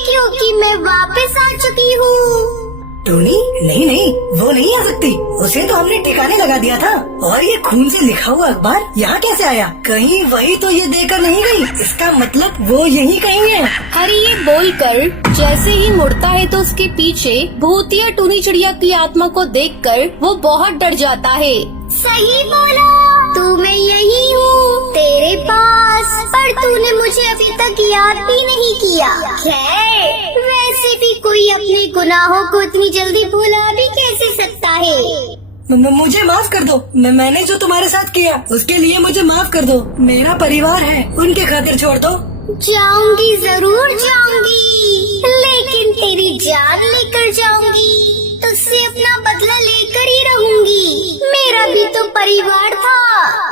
क्योंकि मैं वापस आ चुकी हूँ। टोनी, नहीं नहीं, वो नहीं आ सकती। उसे तो हमने ठिकाने लगा दिया था। और ये खून से लिखा हुआ अखबार यहाँ कैसे आया? कहीं वही तो ये देकर नहीं गई। इसका मतलब वो यहीं कहीं है। हरी ये बोलकर जैसे ही मुड़ता है तो उसके पीछे भूतिया टूनी चिड़िया की आत्मा को देखकर वो बहुत डर जाता है। सही बोला, तू मैं यही हूँ तेरे पास, पर तूने मुझे अभी तक याद भी नहीं किया। खैर, वैसे भी कोई अपने गुनाहों को इतनी जल्दी भुला भी कैसे सकता है। मुझे माफ कर दो। मैंने जो तुम्हारे साथ किया उसके लिए मुझे माफ कर दो। मेरा परिवार है, उनके खातिर छोड़ दो। जाऊंगी, जरूर जाऊंगी, लेकिन तेरी जान लेकर जाऊंगी। तुझसे अपना बदला लेकर ही रहूंगी। मेरा भी तो परिवार था,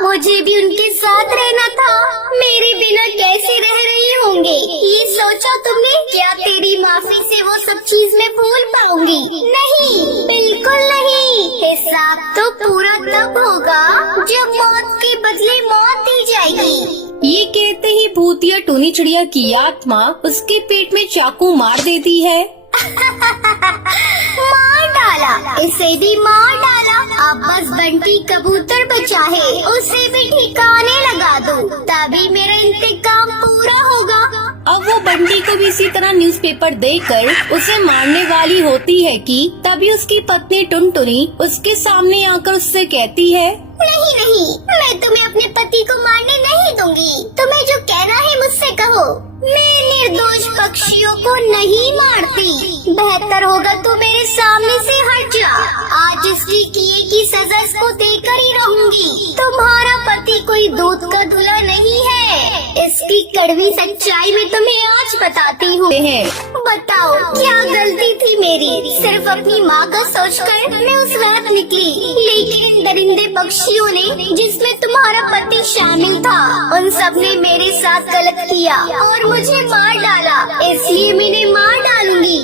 मुझे भी उनके साथ रहना था। मेरे बिना कैसे रह रहे होंगे ये सोचा तुमने? क्या तेरी माफी से वो सब चीज मैं भूल पाऊंगी? नहीं, बिल्कुल नहीं। इस भूतिया टूनी चिड़िया की आत्मा उसके पेट में चाकू मार देती है। मार डाला, इसे भी मार डाला। अब बस बंटी कबूतर बचा है, उसे भी ठिकाने लगा दो, तभी मेरा इंतकाम पूरा होगा। अब वो बंटी को भी इसी तरह न्यूज़पेपर देकर उसे मारने वाली होती है कि तभी उसकी पत्नी टुनटुनी उसके सामने आकर उससे कहती है, नहीं नहीं, मैं तुम्हें अपने पति को मारने नहीं दूंगी। तुम्हें जो कहना है मुझसे कहो। मैं निर्दोष पक्षियों को नहीं मारती। बेहतर होगा तू मेरे सामने से हट जा। आज इसलिए किए की सजा इसको देकर ही रहूंगी। तुम्हारा पति कोई दूध का धुला नहीं है। इसकी कड़वी सच्चाई मैं तुम्हें आज बताती हूँ। बताओ क्या गलती थी मेरी? सिर्फ अपनी माँ का सोचकर मैं उस रात निकली, लेकिन दरिंदे पक्षियों ने जिसमें तुम्हारा पति शामिल था, उन सब ने मेरे साथ गलत किया और मुझे मार डाला। इसलिए मैंने मार डालूंगी।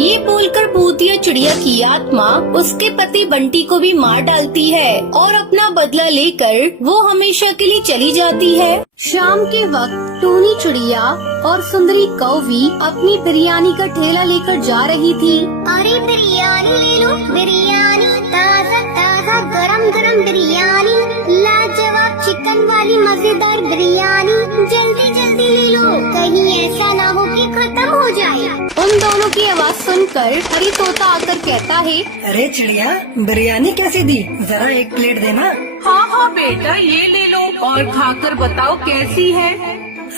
ये बोलकर भूतिया चिड़िया की आत्मा उसके पति बंटी को भी मार डालती है और अपना बदला लेकर वो हमेशा के लिए चली जाती है। शाम के वक्त टूनी चिड़िया और सुंदरी कौवी अपनी बिरयानी का ठेला लेकर जा रही थी। अरे बिरयानी ले लो, बिरयानी ताजा ताजा गरम गरम बिरयानी, लाजवाब चिकन वाली मजेदार बिरयानी, जल्दी जल्दी ले लो, कहीं ऐसा ना हो कि खत्म हो जाए। उन दोनों की आवाज सुनकर हरी तोता आकर कहता है, अरे चिड़िया, बिरयानी कैसी दी? जरा एक प्लेट देना। हाँ हाँ बेटा, ये ले लो और खाकर बताओ कैसी है।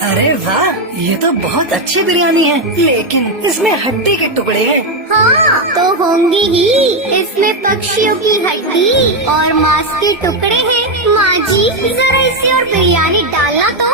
अरे वाह, ये तो बहुत अच्छी बिरयानी है, लेकिन इसमें हड्डी के टुकड़े हैं। हाँ तो होंगी ही, इसमें पक्षियों की हड्डी और मांस के टुकड़े हैं। माँ जी जरा इसे और बिरयानी डालना तो।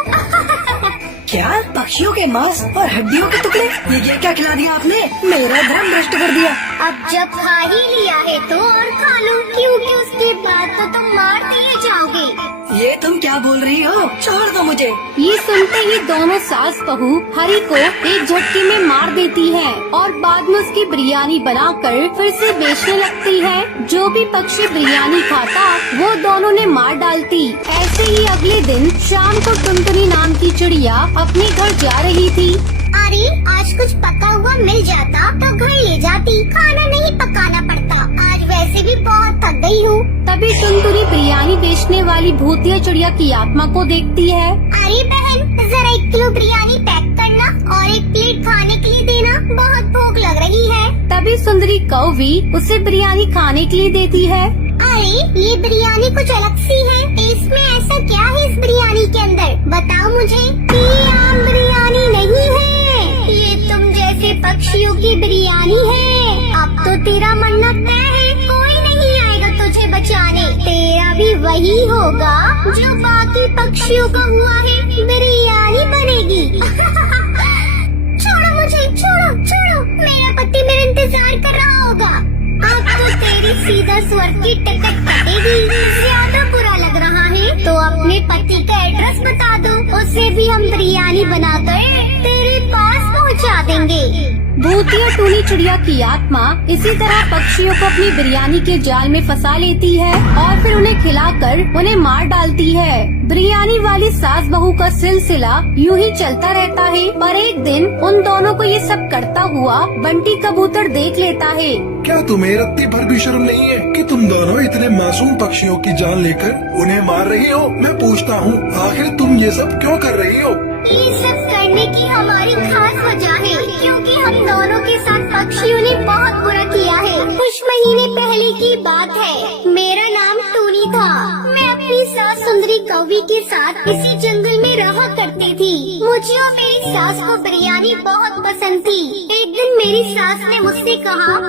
क्या? पक्षियों के मांस और हड्डियों के टुकड़े? ये क्या खिला दिया आपने? मेरा धर्म भ्रष्ट कर दिया। अब जब खा ही लिया है तो और खा लो, क्योंकि उसके बाद तो तुम मार दिए जाओगे। ये तुम क्या बोल रही हो? छोड़ दो मुझे। ये सुनते ही दोनों सास बहू हरी को एक झटके में मार देती है और बाद में उसकी बिरयानी बनाकर फिर से बेचने लगती है। जो भी पक्षी बिरयानी खाता वो दोनों ने मार डालती। ऐसे ही अगले दिन शाम को टुनटुनी नाम की चिड़िया अपने घर जा रही थी। अरे आज कुछ पका हुआ मिल जाता तो घर ले जाती, खाना नहीं पकाना पड़ता। आज वैसे भी बहुत थक गई हूँ। तभी टुनटुनी बिरयानी बेचने वाली भूतिया चिड़िया की आत्मा को देखती है। अरे बहन, जरा 1 किलो बिरयानी पैक करना और 1 प्लेट खाने के लिए देना, बहुत भूख लग रही है। तभी सुंदरी कौवी उसे बिरयानी खाने के लिए देती है। अरे ये बिरयानी कुछ अलग सी है, इसमें ऐसा क्या है इस बिरयानी के अंदर? बताओ मुझे। ये आम बिरयानी नहीं है, ये तुम जैसे पक्षियों की बिरयानी है। अब तो तेरा मरना तय है, कोई नहीं आएगा तुझे बचाने। तेरा भी वही होगा जो बाकी पक्षियों का हुआ है, बिरयानी बनेगी। छोड़ो मुझे, छोड़ो छोड़ो, मेरा पति मेरा इंतजार कर रहा होगा। अब तो तेरी सीधा स्वर्ग की टिकट कटेगी। ज्यादा बुरा लग रहा है तो अपने पति का एड्रेस बता दो, उसे भी हम बिरयानी बनाकर तेरे पास पहुंचा देंगे। भूतिया टूनी चिड़िया की आत्मा इसी तरह पक्षियों को अपनी बिरयानी के जाल में फंसा लेती है और फिर उन्हें खिलाकर उन्हें मार डालती है। बिरयानी वाली सास बहू का सिलसिला यूं ही चलता रहता है। पर एक दिन उन दोनों को ये सब करता हुआ बंटी कबूतर देख लेता है। क्या तुम्हें रत्ती भर भी शर्म नहीं है कि तुम दोनों इतने मासूम पक्षियों की जान लेकर उन्हें मार रही हो? मैं पूछता हूँ, आखिर तुम ये सब क्यों कर रही हो? ये सब करने की हमारी खास वजह है, क्योंकि हम दोनों के साथ पक्षियों ने बहुत बुरा किया है। कुछ महीने पहले की बात है, मेरा नाम टूनी था। मैं अपनी सास सुंदरी कौवी के साथ इसी जंगल में रहा करती थी। मुझे और मेरी सास को बिरयानी बहुत पसंद थी। एक दिन मेरी सास ने मुझसे कहा,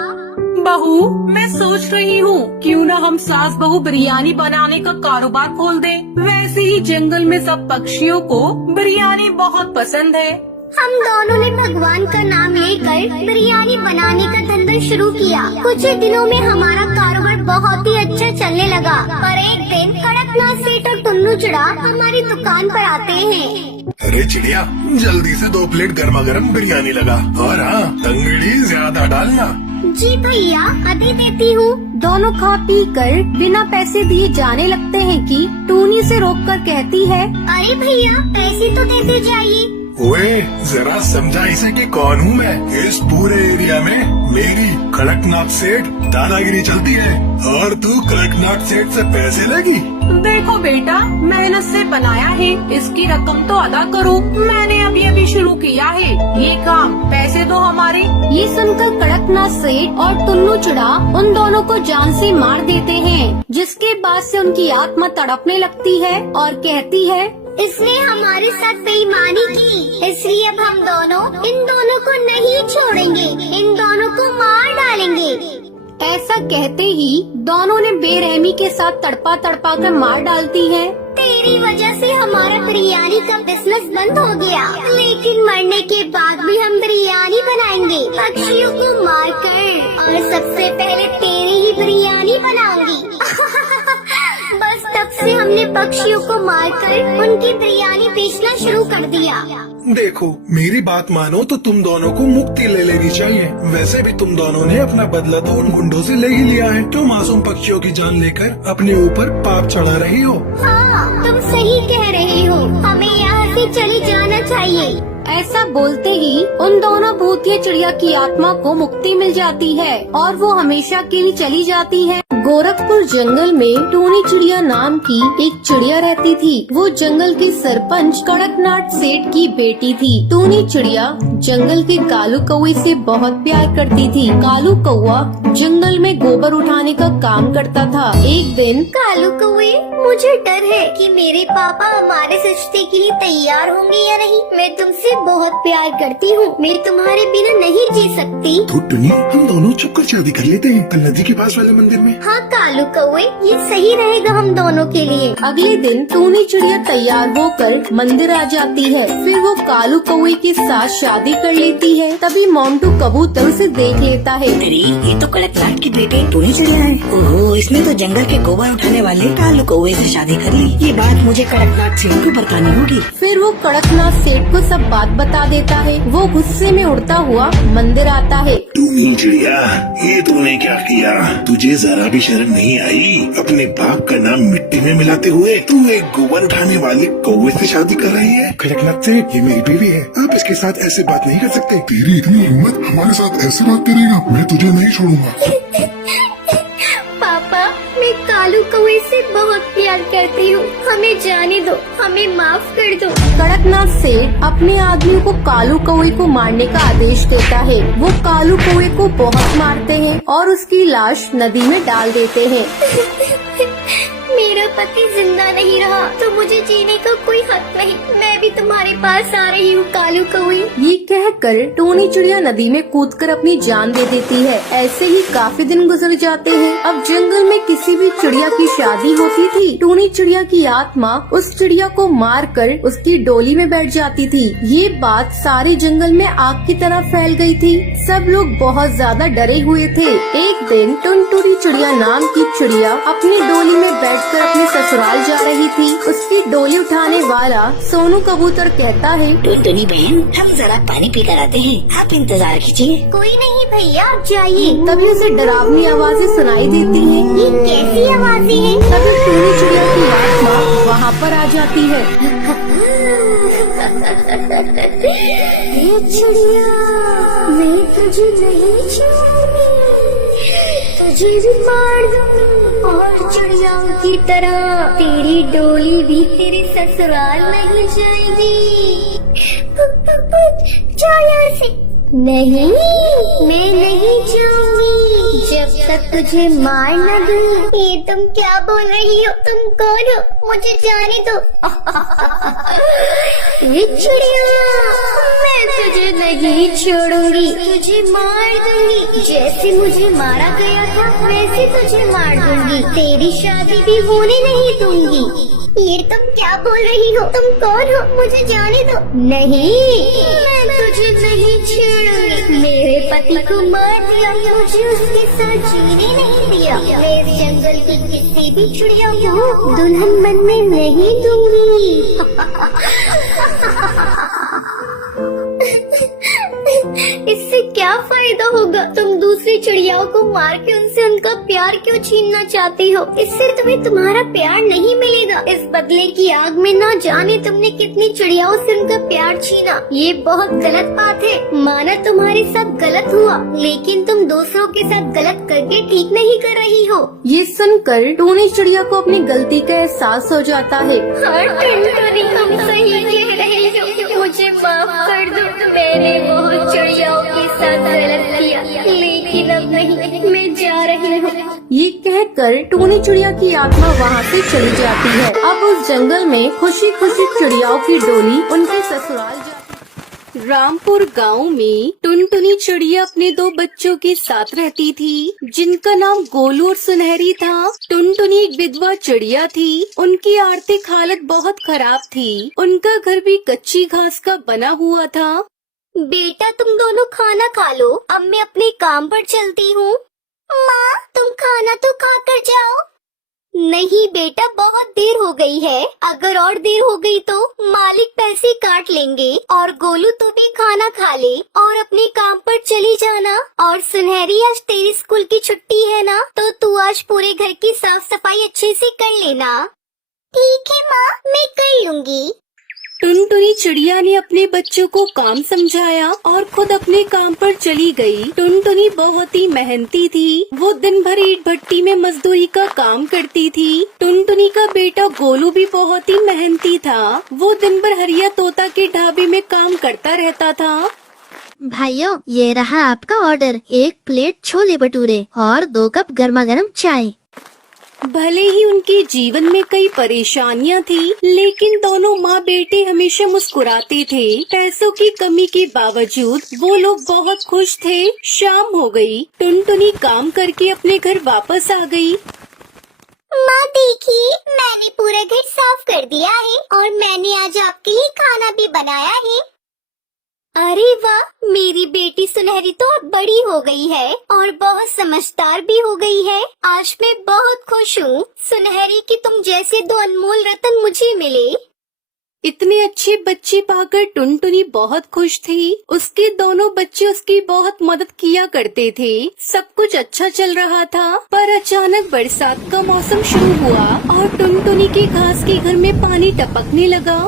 बहू मैं सोच रही हूँ क्यों न हम सास बहू बिरयानी बनाने का कारोबार खोल दें। वैसे ही जंगल में सब पक्षियों को बिरयानी बहुत पसंद है। हम दोनों ने भगवान का नाम लेकर बिरयानी बनाने का धंधा शुरू किया। कुछ ही दिनों में हमारा कारोबार बहुत ही अच्छा चलने लगा। पर एक दिन कड़कनाथ सेठ और टुन्नू चिड़ा हमारी दुकान पर आते हैं। अरे चिड़िया, जल्दी से 2 प्लेट गर्मा गर्म बिरयानी लगा, और हाँ तंगड़ी ज्यादा डालना। जी भैया, अभी देती हूँ। दोनों खा पी कर बिना पैसे दिए जाने लगते हैं कि टूनी से रोककर कहती है, अरे भैया पैसे तो देते जाइए। ओए जरा समझा इसे कि कौन हूँ मैं। इस पूरे एरिया में मेरी कड़कनाथ सेठ दादागिरी चलती है और तू कड़कनाथ सेठ से पैसे लेगी। देखो बेटा, मेहनत से बनाया है, इसकी रकम तो अदा करो। मैंने अभी अभी शुरू किया है ये काम, पैसे दो हमारे। ये सुनकर कड़कनाथ सेठ और टुन्नू चिड़ा उन दोनों को जान से मार देते हैं, जिसके बाद से उनकी आत्मा तड़पने लगती है और कहती है, इसने हमारे साथ बेईमानी की, इसलिए अब हम दोनों इन दोनों को नहीं छोड़ेंगे, इन दोनों को मार डालेंगे। ऐसा कहते ही दोनों ने बेरहमी के साथ तड़पा तड़पा कर मार डालती है। तेरी वजह से हमारा बिरयानी का बिजनेस बंद हो गया, लेकिन मरने के बाद भी हम बिरयानी बनाएंगे पक्षियों को मारकर, और सबसे पहले तेरी ही बिरयानी बनाऊंगी। बस तब से हमने पक्षियों को मारकर उनकी बिरयानी बेचना शुरू कर दिया। देखो मेरी बात मानो तो तुम दोनों को मुक्ति ले लेनी चाहिए। वैसे भी तुम दोनों ने अपना बदला तो उन गुंडों से ले ही लिया है, जो मासूम पक्षियों की जान लेकर अपने ऊपर पाप चढ़ा रही हो। हाँ, तुम सही कह रहे हो, हमें यहाँ से चले जाना चाहिए। ऐसा बोलते ही उन दोनों भूतिया चिड़िया की आत्मा को मुक्ति मिल जाती है और वो हमेशा के लिए चली जाती है। गोरखपुर जंगल में टूनी चिड़िया नाम की एक चिड़िया रहती थी। वो जंगल के सरपंच कड़कनाथ सेठ की बेटी थी। टूनी चिड़िया जंगल के कालू कौवे से बहुत प्यार करती थी। कालू कौवा जंगल में गोबर उठाने का काम करता था। एक दिन, कालू कौवे, मुझे डर है कि मेरे पापा हमारे रिश्ते के लिए तैयार होंगे या नहीं। मैं तुमसे बहुत प्यार करती हूँ, मैं तुम्हारे बिना नहीं जी सकती। तो टुनी, हम दोनों छुपकर शादी कर लेते हैं कल नदी के पास वाले मंदिर में। हाँ कालू कौवे, ये सही रहेगा हम दोनों के लिए। अगले दिन टूनी चिड़िया तैयार होकर मंदिर आ जाती है। फिर वो कालू कौवे के साथ शादी कर लेती है। तभी मोंटू कबूतर उसे देख लेता है। अरे ये तो कड़कनाथ की बेटी टूनी चिड़िया है। ओहो, इसने तो जंगल के गोबर उठाने वाले कालू कौवे से शादी कर ली। ये बात मुझे कड़कनाथ सेठ को बतानी होगी। फिर वो कड़कनाथ सेठ को सब बात बता देता है। वो गुस्से में उड़ता हुआ मंदिर आता है। टूनी चिड़िया, ये तूने क्या किया? तुझे जरा भी शर्म नहीं आई? अपने बाप का नाम मिट्टी में मिलाते हुए तू एक गोबर उठाने वाले कौवे से शादी कर रही है? कड़कनाथ सेठ, ये मेरी बीवी है, आप इसके साथ ऐसे बात नहीं कर सकते। तेरी इतनी हिम्मत हमारे साथ ऐसे बात करेगा? मैं तुझे नहीं छोड़ूंगा। पापा, मैं कालू कौवे से बहुत प्यार करती हूँ, हमें जाने दो, हमें माफ कर दो। कड़कनाथ सेठ अपने आदमियों को कालू कौवे को मारने का आदेश देता है। वो कालू कौवे को बहुत मारते हैं और उसकी लाश नदी में डाल देते हैं। मेरा पति जिंदा नहीं रहा तो मुझे जीने का कोई हक नहीं। मैं भी तुम्हारे पास आ रही हूँ कालू कौवे। ये कहकर टूनी चिड़िया नदी में कूदकर अपनी जान दे देती है। ऐसे ही काफी दिन गुजर जाते हैं। अब जंगल में किसी भी चिड़िया की शादी होती थी, टूनी चिड़िया की आत्मा उस चिड़िया को मारकर उसकी डोली में बैठ जाती थी। ये बात सारे जंगल में आग की तरह फैल गई थी। सब लोग बहुत ज्यादा डरे हुए थे। एक दिन टुनटुनी चिड़िया नाम की चिड़िया अपनी डोली में बैठकर अपने ससुराल जा रही थी। उसकी डोली उठाने वाला सोनू कबूतर कहता है, टुनटुनी बहन, हम जरा पानी पी कर आते हैं, आप इंतजार कीजिए। कोई नहीं भैया, आप जाइए। तभी उसे डरावनी आवाजें सुनाई देती हैं। ये कैसी आवाजें हैं? तभी टूनी चिड़िया की आत्मा वहाँ पर आ जाती है। ये चिड़िया, मैं तुझे नहीं छोड़ूंगी, तुझे भी मार दूंगी और चिड़ियाओं की तरह तेरी डोली भी तेरे ससुराल नहीं जाएगी। जाओ यहाँ से। नहीं, मैं नहीं जाऊंगी जब तक तुझे मार न दूं। ये तुम क्या बोल रही हो? तुम कौन हो? मुझे जाने दो। ये चिड़िया, मैं तुझे नहीं छोड़ूंगी, तुझे मार दूंगी। जैसे मुझे मारा गया था वैसे तुझे मार दूंगी, तेरी शादी भी होने नहीं दूंगी। ये तुम क्या बोल रही हो? तुम कौन हो? मुझे जाने दो। नहीं, मैं तुझे नहीं छोड़ूंगी। मेरे पति को मार दिया, मुझे उसके साथ जीने नहीं दिया। मैं इस जंगल की किसी भी चिड़िया को दुल्हन बनने नहीं दूंगी। इससे क्या फायदा होगा? तुम दूसरी चिड़ियाओं को मार के उनसे उनका प्यार क्यों छीनना चाहती हो? इससे तुम्हें तुम्हारा प्यार नहीं मिलेगा। इस बदले की आग में ना जाने तुमने कितनी चिड़ियाओं से उनका प्यार छीना। ये बहुत गलत बात है। माना तुम्हारे साथ गलत हुआ, लेकिन तुम दूसरों के साथ गलत करके ठीक नहीं कर रही हो। ये सुनकर टूनी चिड़िया को अपनी गलती का एहसास हो जाता है। हाँ टुनटुनी, तुम सही कह रही हो। मुझे माफ कर दो। मैंने बहुत चिड़ियाओं के साथ गलत किया, लेकिन अब नहीं, मैं जा रही हूँ। ये कहकर टूनी चिड़िया की आत्मा वहाँ से चली जाती है। अब उस जंगल में खुशी खुशी चिड़ियाओं की डोली उनके ससुराल जाती है। रामपुर गांव में टुनटुनी चिड़िया अपने 2 बच्चों के साथ रहती थी, जिनका नाम गोलू और सुनहरी था। टुनटुनी एक विधवा चिड़िया थी। उनकी आर्थिक हालत बहुत खराब थी। उनका घर भी कच्ची घास का बना हुआ था। बेटा तुम दोनों खाना खा लो, अब मैं अपने काम पर चलती हूँ। माँ तुम खाना तो खा कर जाओ। नहीं बेटा, बहुत देर हो गई है। अगर और देर हो गई तो मालिक पैसे काट लेंगे। और गोलू तू भी खाना खा ले और अपने काम पर चली जाना। और सुनहरी, आज तेरी स्कूल की छुट्टी है ना, तो तू आज पूरे घर की साफ सफाई अच्छे से कर लेना। ठीक है माँ, मैं कर लूँगी। टुनटुनी चिड़िया ने अपने बच्चों को काम समझाया और खुद अपने काम पर चली गई। टुनटुनी बहुत ही मेहनती थी। वो दिन भर ईंट भट्टी में मजदूरी का काम करती थी। टुनटुनी का बेटा गोलू भी बहुत ही मेहनती था। वो दिन भर हरिया तोता के ढाबे में काम करता रहता था। भाइयों, ये रहा आपका ऑर्डर। 1 प्लेट छोले भटूरे और 2 कप गर्मा गर्म चाय। भले ही उनके जीवन में कई परेशानियां थी, लेकिन दोनों माँ बेटे हमेशा मुस्कुराते थे। पैसों की कमी के बावजूद वो लोग बहुत खुश थे। शाम हो गई। टुनटुनी काम करके अपने घर वापस आ गई। माँ देखिए, मैंने पूरा घर साफ कर दिया है और मैंने आज आपके लिए खाना भी बनाया है। अरे वाह, मेरी बेटी सुनहरी तो अब बड़ी हो गई है और बहुत समझदार भी हो गई है। आज मैं बहुत खुश हूँ सुनहरी कि तुम जैसे 2 अनमोल रत्न मुझे मिले। इतने अच्छे बच्चे पाकर टुनटुनी बहुत खुश थी। उसके दोनों बच्चे उसकी बहुत मदद किया करते थे। सब कुछ अच्छा चल रहा था, पर अचानक बरसात का मौसम शुरू हुआ और टुनटुनी के घास के घर में पानी टपकने लगा।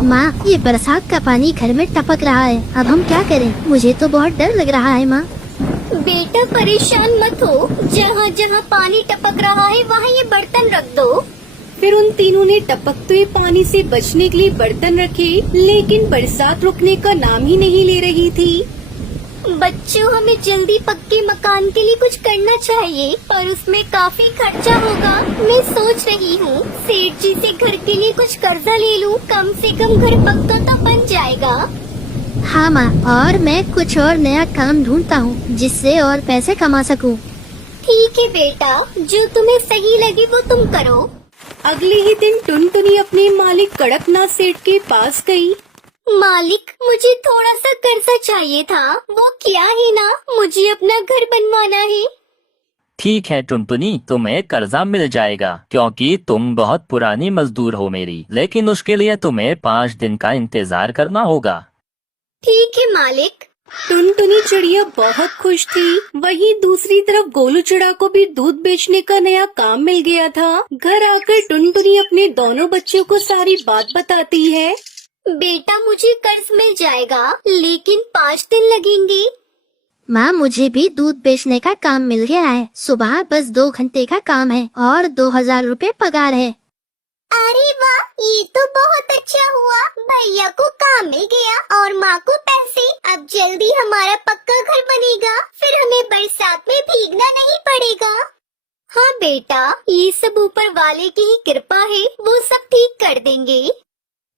माँ, ये बरसात का पानी घर में टपक रहा है। अब हम क्या करें? मुझे तो बहुत डर लग रहा है माँ। बेटा परेशान मत हो, जहाँ जहाँ पानी टपक रहा है वहाँ ये बर्तन रख दो। फिर उन तीनों ने टपकते हुए पानी से बचने के लिए बर्तन रखे, लेकिन बरसात रुकने का नाम ही नहीं ले रही थी। बच्चों, हमें जल्दी पक्के मकान के लिए कुछ करना चाहिए, पर उसमें काफी खर्चा होगा। मैं सोच रही हूँ सेठ जी से घर के लिए कुछ कर्जा ले लूँ, कम से कम घर पक्का तो बन जाएगा। हाँ माँ, और मैं कुछ और नया काम ढूंढता हूँ जिससे और पैसे कमा सकूँ। ठीक है बेटा, जो तुम्हें सही लगे वो तुम करो। अगले ही दिन टुनटुनी अपने मालिक कड़कनाथ सेठ के पास गई। मालिक, मुझे थोड़ा सा कर्जा चाहिए था। वो क्या है ना, मुझे अपना घर बनवाना है। ठीक है टुनटुनी, तुम्हें कर्जा मिल जाएगा क्योंकि तुम बहुत पुरानी मजदूर हो मेरी, लेकिन उसके लिए तुम्हें 5 दिन का इंतजार करना होगा। ठीक है मालिक। टुनटुनी चिड़िया बहुत खुश थी। वहीं दूसरी तरफ गोलू चिड़ा को भी दूध बेचने का नया काम मिल गया था। घर आकर टुनटुनी अपने दोनों बच्चों को सारी बात बताती है। बेटा, मुझे कर्ज मिल जाएगा, लेकिन 5 दिन लगेंगे। माँ, मुझे भी दूध बेचने का काम मिल गया है। सुबह बस 2 घंटे का काम है और 2000 रुपए पगार है। अरे वाह, ये तो बहुत अच्छा हुआ। भैया को काम मिल गया और माँ को पैसे। अब जल्दी हमारा पक्का घर बनेगा, फिर हमें बरसात में भीगना नहीं पड़ेगा। हाँ बेटा, ये सब ऊपर वाले की ही कृपा है, वो सब ठीक कर देंगे।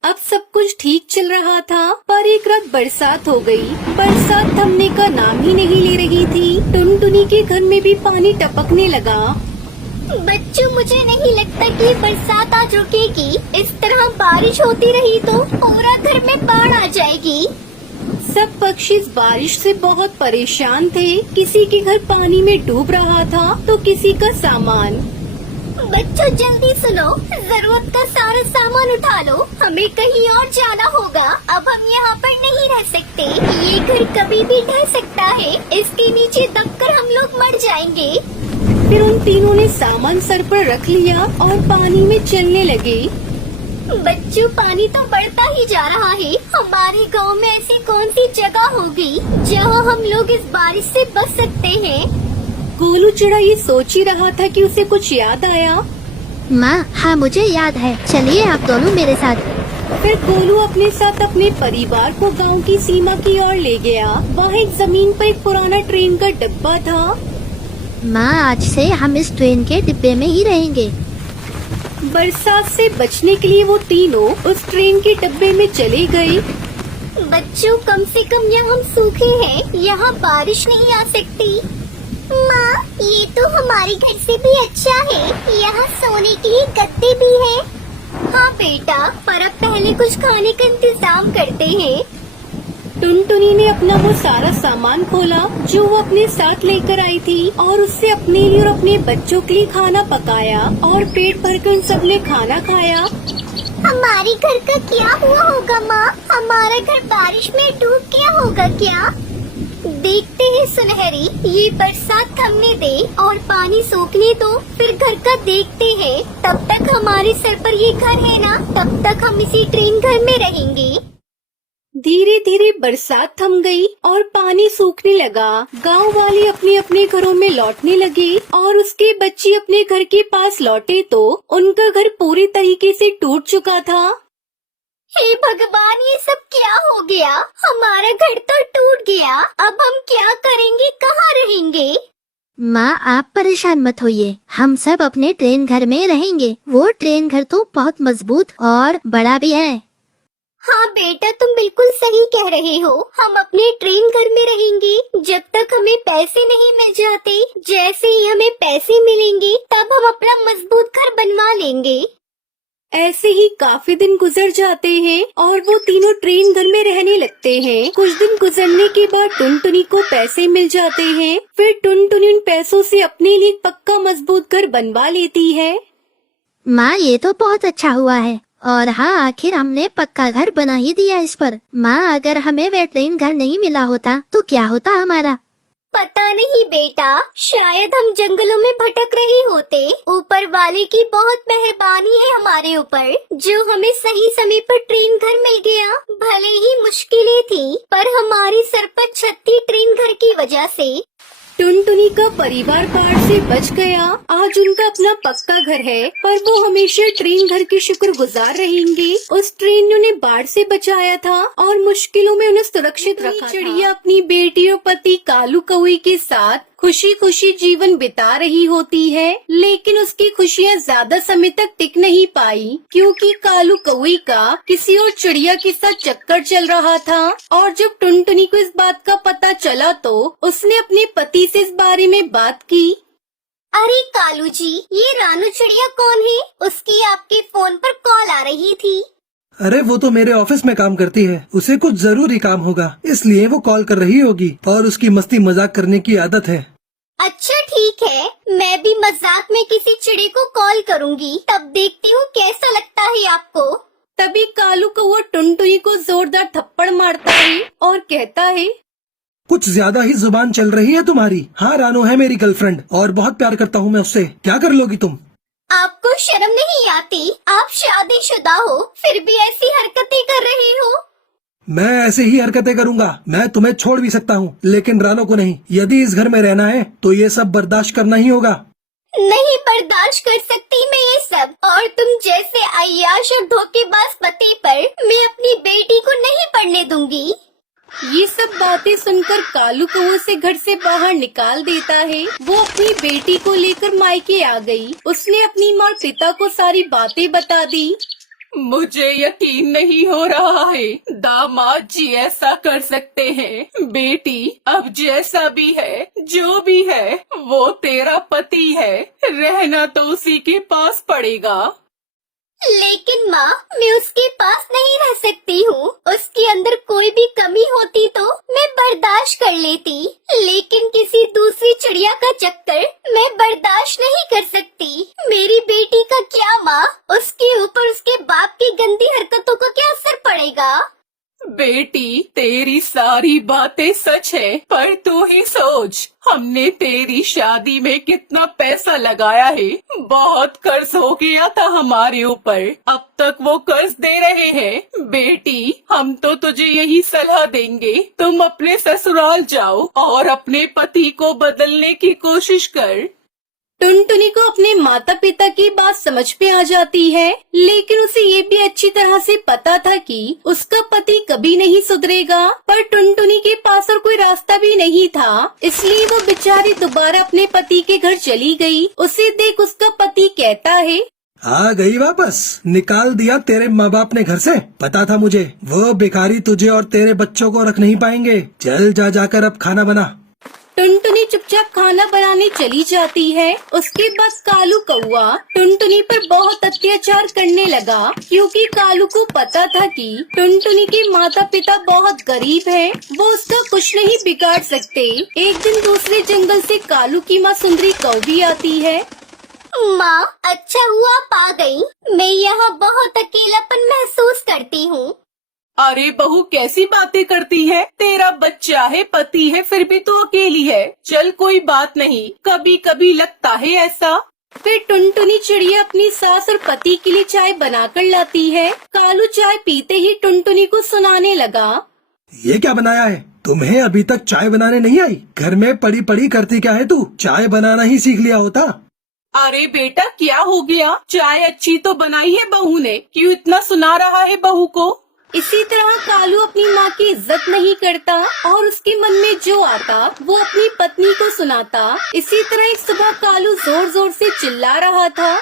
अब सब कुछ ठीक चल रहा था, पर एक रात बरसात हो गई। बरसात थमने का नाम ही नहीं ले रही थी। टुनटुनी के घर में भी पानी टपकने लगा। बच्चों, मुझे नहीं लगता कि बरसात आज रुकेगी। इस तरह बारिश होती रही तो पूरा घर में बाढ़ आ जाएगी। सब पक्षी इस बारिश से बहुत परेशान थे। किसी के घर पानी में डूब रहा था तो किसी का सामान। बच्चों जल्दी सुनो, जरूरत का सारा सामान उठा लो, हमें कहीं और जाना होगा। अब हम यहाँ पर नहीं रह सकते, ये घर कभी भी ढह सकता है, इसके नीचे दबकर हम लोग मर जाएंगे। फिर उन तीनों ने सामान सर पर रख लिया और पानी में चलने लगे। बच्चों पानी तो बढ़ता ही जा रहा है, हमारे गांव में ऐसी कौन सी जगह होगी जहां हम लोग इस बारिश से बच सकते हैं? गोलू चिड़ा ये सोच ही रहा था कि उसे कुछ याद आया। माँ, हाँ मुझे याद है, चलिए आप दोनों मेरे साथ। फिर गोलू अपने साथ अपने परिवार को गांव की सीमा की ओर ले गया। वहाँ एक जमीन पर एक पुराना ट्रेन का डिब्बा था। माँ, आज से हम इस ट्रेन के डिब्बे में ही रहेंगे। बरसात से बचने के लिए वो तीनों उस ट्रेन के डिब्बे में चले गए। बच्चों कम से कम यहाँ हम सूखे हैं, यहाँ बारिश नहीं आ सकती। माँ, ये तो हमारे घर से भी अच्छा है, यहाँ सोने के लिए गद्दे भी हैं। हाँ बेटा, पर अब पहले कुछ खाने का इंतजाम करते हैं। टुनटुनी ने अपना वो सारा सामान खोला जो वो अपने साथ लेकर आई थी और उससे अपने लिए और अपने बच्चों के लिए खाना पकाया और पेट भरकर उन सब ने खाना खाया। हमारे घर का क्या हुआ होगा माँ? हमारा घर बारिश में डूब गया होगा क्या? देखते हैं सुनहरी, ये बरसात थमने दे और पानी सूखने दो, फिर घर का देखते हैं। तब तक हमारे सर पर ये घर है ना, तब तक हम इसी ट्रेन घर में रहेंगे। धीरे धीरे बरसात थम गई और पानी सूखने लगा। गांव वाले अपने अपने घरों में लौटने लगे और उसके बच्चे अपने घर के पास लौटे तो उनका घर पूरी तरीके से टूट चुका था। हे भगवान, ये सब क्या हो गया? हमारा घर तो टूट गया, अब हम क्या करेंगे, कहाँ रहेंगे? माँ, आप परेशान मत होइए, हम सब अपने ट्रेन घर में रहेंगे। वो ट्रेन घर तो बहुत मजबूत और बड़ा भी है। हाँ बेटा, तुम बिल्कुल सही कह रहे हो, हम अपने ट्रेन घर में रहेंगे जब तक हमें पैसे नहीं मिल जाते। जैसे ही हमें पैसे मिलेंगे तब हम अपना मजबूत घर बनवा लेंगे। ऐसे ही काफी दिन गुजर जाते हैं और वो तीनों ट्रेन घर में रहने लगते हैं। कुछ दिन गुजरने के बाद टुनटुनी को पैसे मिल जाते हैं। फिर टुनटुनी उन पैसों से अपने लिए एक पक्का मजबूत घर बनवा लेती है। माँ, ये तो बहुत अच्छा हुआ है और हाँ, आखिर हमने पक्का घर बना ही दिया इस पर। माँ, अगर हमें वे ट्रेन घर नहीं मिला होता तो क्या होता हमारा? पता नहीं बेटा, शायद हम जंगलों में भटक रहे होते। ऊपर वाले की बहुत मेहरबानी है हमारे ऊपर, जो हमें सही समय पर ट्रेन घर मिल गया। भले ही मुश्किलें थी, पर हमारे सर पर छत थी ट्रेन घर की वजह से। टुनटुनी का परिवार बाढ़ से बच गया। आज उनका अपना पक्का घर है, पर वो हमेशा ट्रेन घर के शुक्रगुजार रहेंगे। उस ट्रेन ने उन्हें बाढ़ से बचाया था और मुश्किलों में उन्हें सुरक्षित रखा था। चिड़िया अपनी बेटी और पति कालू कौवे के साथ खुशी खुशी जीवन बिता रही होती है, लेकिन उसकी खुशियाँ ज्यादा समय तक टिक नहीं पाई क्योंकि कालू कौवे का किसी और चिड़िया के साथ चक्कर चल रहा था। और जब टुनटुनी को इस बात का पता चला तो उसने अपने पति से इस बारे में बात की। अरे कालू जी, ये रानू चिड़िया कौन है? उसकी आपके फोन पर कॉल आ रही थी। अरे वो तो मेरे ऑफिस में काम करती है, उसे कुछ जरूरी काम होगा इसलिए वो कॉल कर रही होगी और उसकी मस्ती मजाक करने की आदत है। अच्छा ठीक है, मैं भी मजाक में किसी चिड़ी को कॉल करूंगी, तब देखती हूँ कैसा लगता है आपको। तभी कालू कौवा टुनटुनी को जोरदार थप्पड़ मारता है और कहता है, कुछ ज्यादा ही जुबान चल रही है तुम्हारी। हाँ, रानू है मेरी गर्लफ्रेंड और बहुत प्यार करता हूँ मैं उससे। क्या कर लोगी तुम? आपको शर्म नहीं आती? आप शादीशुदा हो फिर भी ऐसी हरकतें कर रहे हो। मैं ऐसे ही हरकतें करूंगा। मैं तुम्हें छोड़ भी सकता हूँ लेकिन रानू को नहीं। यदि इस घर में रहना है तो ये सब बर्दाश्त करना ही होगा। नहीं बर्दाश्त कर सकती मैं ये सब, और तुम जैसे अय्याश और धोखेबाज पति पर मैं अपनी बेटी को नहीं पढ़ने दूंगी। ये सब बातें सुनकर कालू कौवा से घर से बाहर निकाल देता है। वो अपनी बेटी को लेकर मायके आ गई। उसने अपनी माँ पिता को सारी बातें बता दी। मुझे यकीन नहीं हो रहा है दामाद जी ऐसा कर सकते हैं। बेटी, अब जैसा भी है, जो भी है, वो तेरा पति है, रहना तो उसी के पास पड़ेगा। लेकिन माँ, मैं उसके पास नहीं रह सकती हूँ। उसके अंदर कोई भी कमी होती तो मैं बर्दाश्त कर लेती, लेकिन किसी दूसरी चिड़िया का चक्कर मैं बर्दाश्त नहीं कर सकती। सकती। मेरी बेटी का क्या माँ, उसके ऊपर उसके बाप की गंदी हरकतों का क्या असर पड़ेगा? बेटी, तेरी सारी बातें सच है, पर तू ही सोच, हमने तेरी शादी में कितना पैसा लगाया है। बहुत कर्ज हो गया था हमारे ऊपर, अब तक वो कर्ज दे रहे हैं। बेटी, हम तो तुझे यही सलाह देंगे, तुम अपने ससुराल जाओ और अपने पति को बदलने की कोशिश कर। टुनटुनी को अपने माता पिता की बात समझ में आ जाती है, लेकिन उसे ये भी अच्छी तरह से पता था कि उसका पति कभी नहीं सुधरेगा। पर टुनटुनी के पास और कोई रास्ता भी नहीं था, इसलिए वो बेचारी दोबारा अपने पति के घर चली गई। उसे देख उसका पति कहता है, आ गई वापस, निकाल दिया तेरे माँ बाप ने घर से। पता था मुझे वो भिखारी तुझे और तेरे बच्चों को रख नहीं पाएंगे। चल जाकर अब खाना बना। टुनटुनी चुपचाप खाना बनाने चली जाती है। उसके बाद कालू कौआ टुनटुनी पर बहुत अत्याचार करने लगा, क्योंकि कालू को पता था कि टुनटुनी के माता पिता बहुत गरीब हैं, वो उसका कुछ नहीं बिगाड़ सकते। एक दिन दूसरे जंगल से कालू की माँ सुंदरी कौवी आती है। माँ, अच्छा हुआ आप आ गई। मैं यहाँ बहुत अकेलापन महसूस करती हूँ। अरे बहू, कैसी बातें करती है? तेरा बच्चा है, पति है, फिर भी तो अकेली है। चल कोई बात नहीं, कभी कभी लगता है ऐसा। फिर टुनटुनी चिड़िया अपनी सास और पति के लिए चाय बनाकर लाती है। कालू चाय पीते ही टुनटुनी को सुनाने लगा, ये क्या बनाया है? तुम्हें अभी तक चाय बनाने नहीं आई? घर में पड़ी पड़ी करती क्या है तू? चाय बनाना ही सीख लिया होता। अरे बेटा, क्या हो गया? चाय अच्छी तो बनाई है बहू ने, क्यों इतना सुना रहा है बहू को? इसी तरह कालू अपनी माँ की इज्जत नहीं करता और उसके मन में जो आता वो अपनी पत्नी को सुनाता। इसी तरह एक सुबह कालू जोर जोर से चिल्ला रहा था।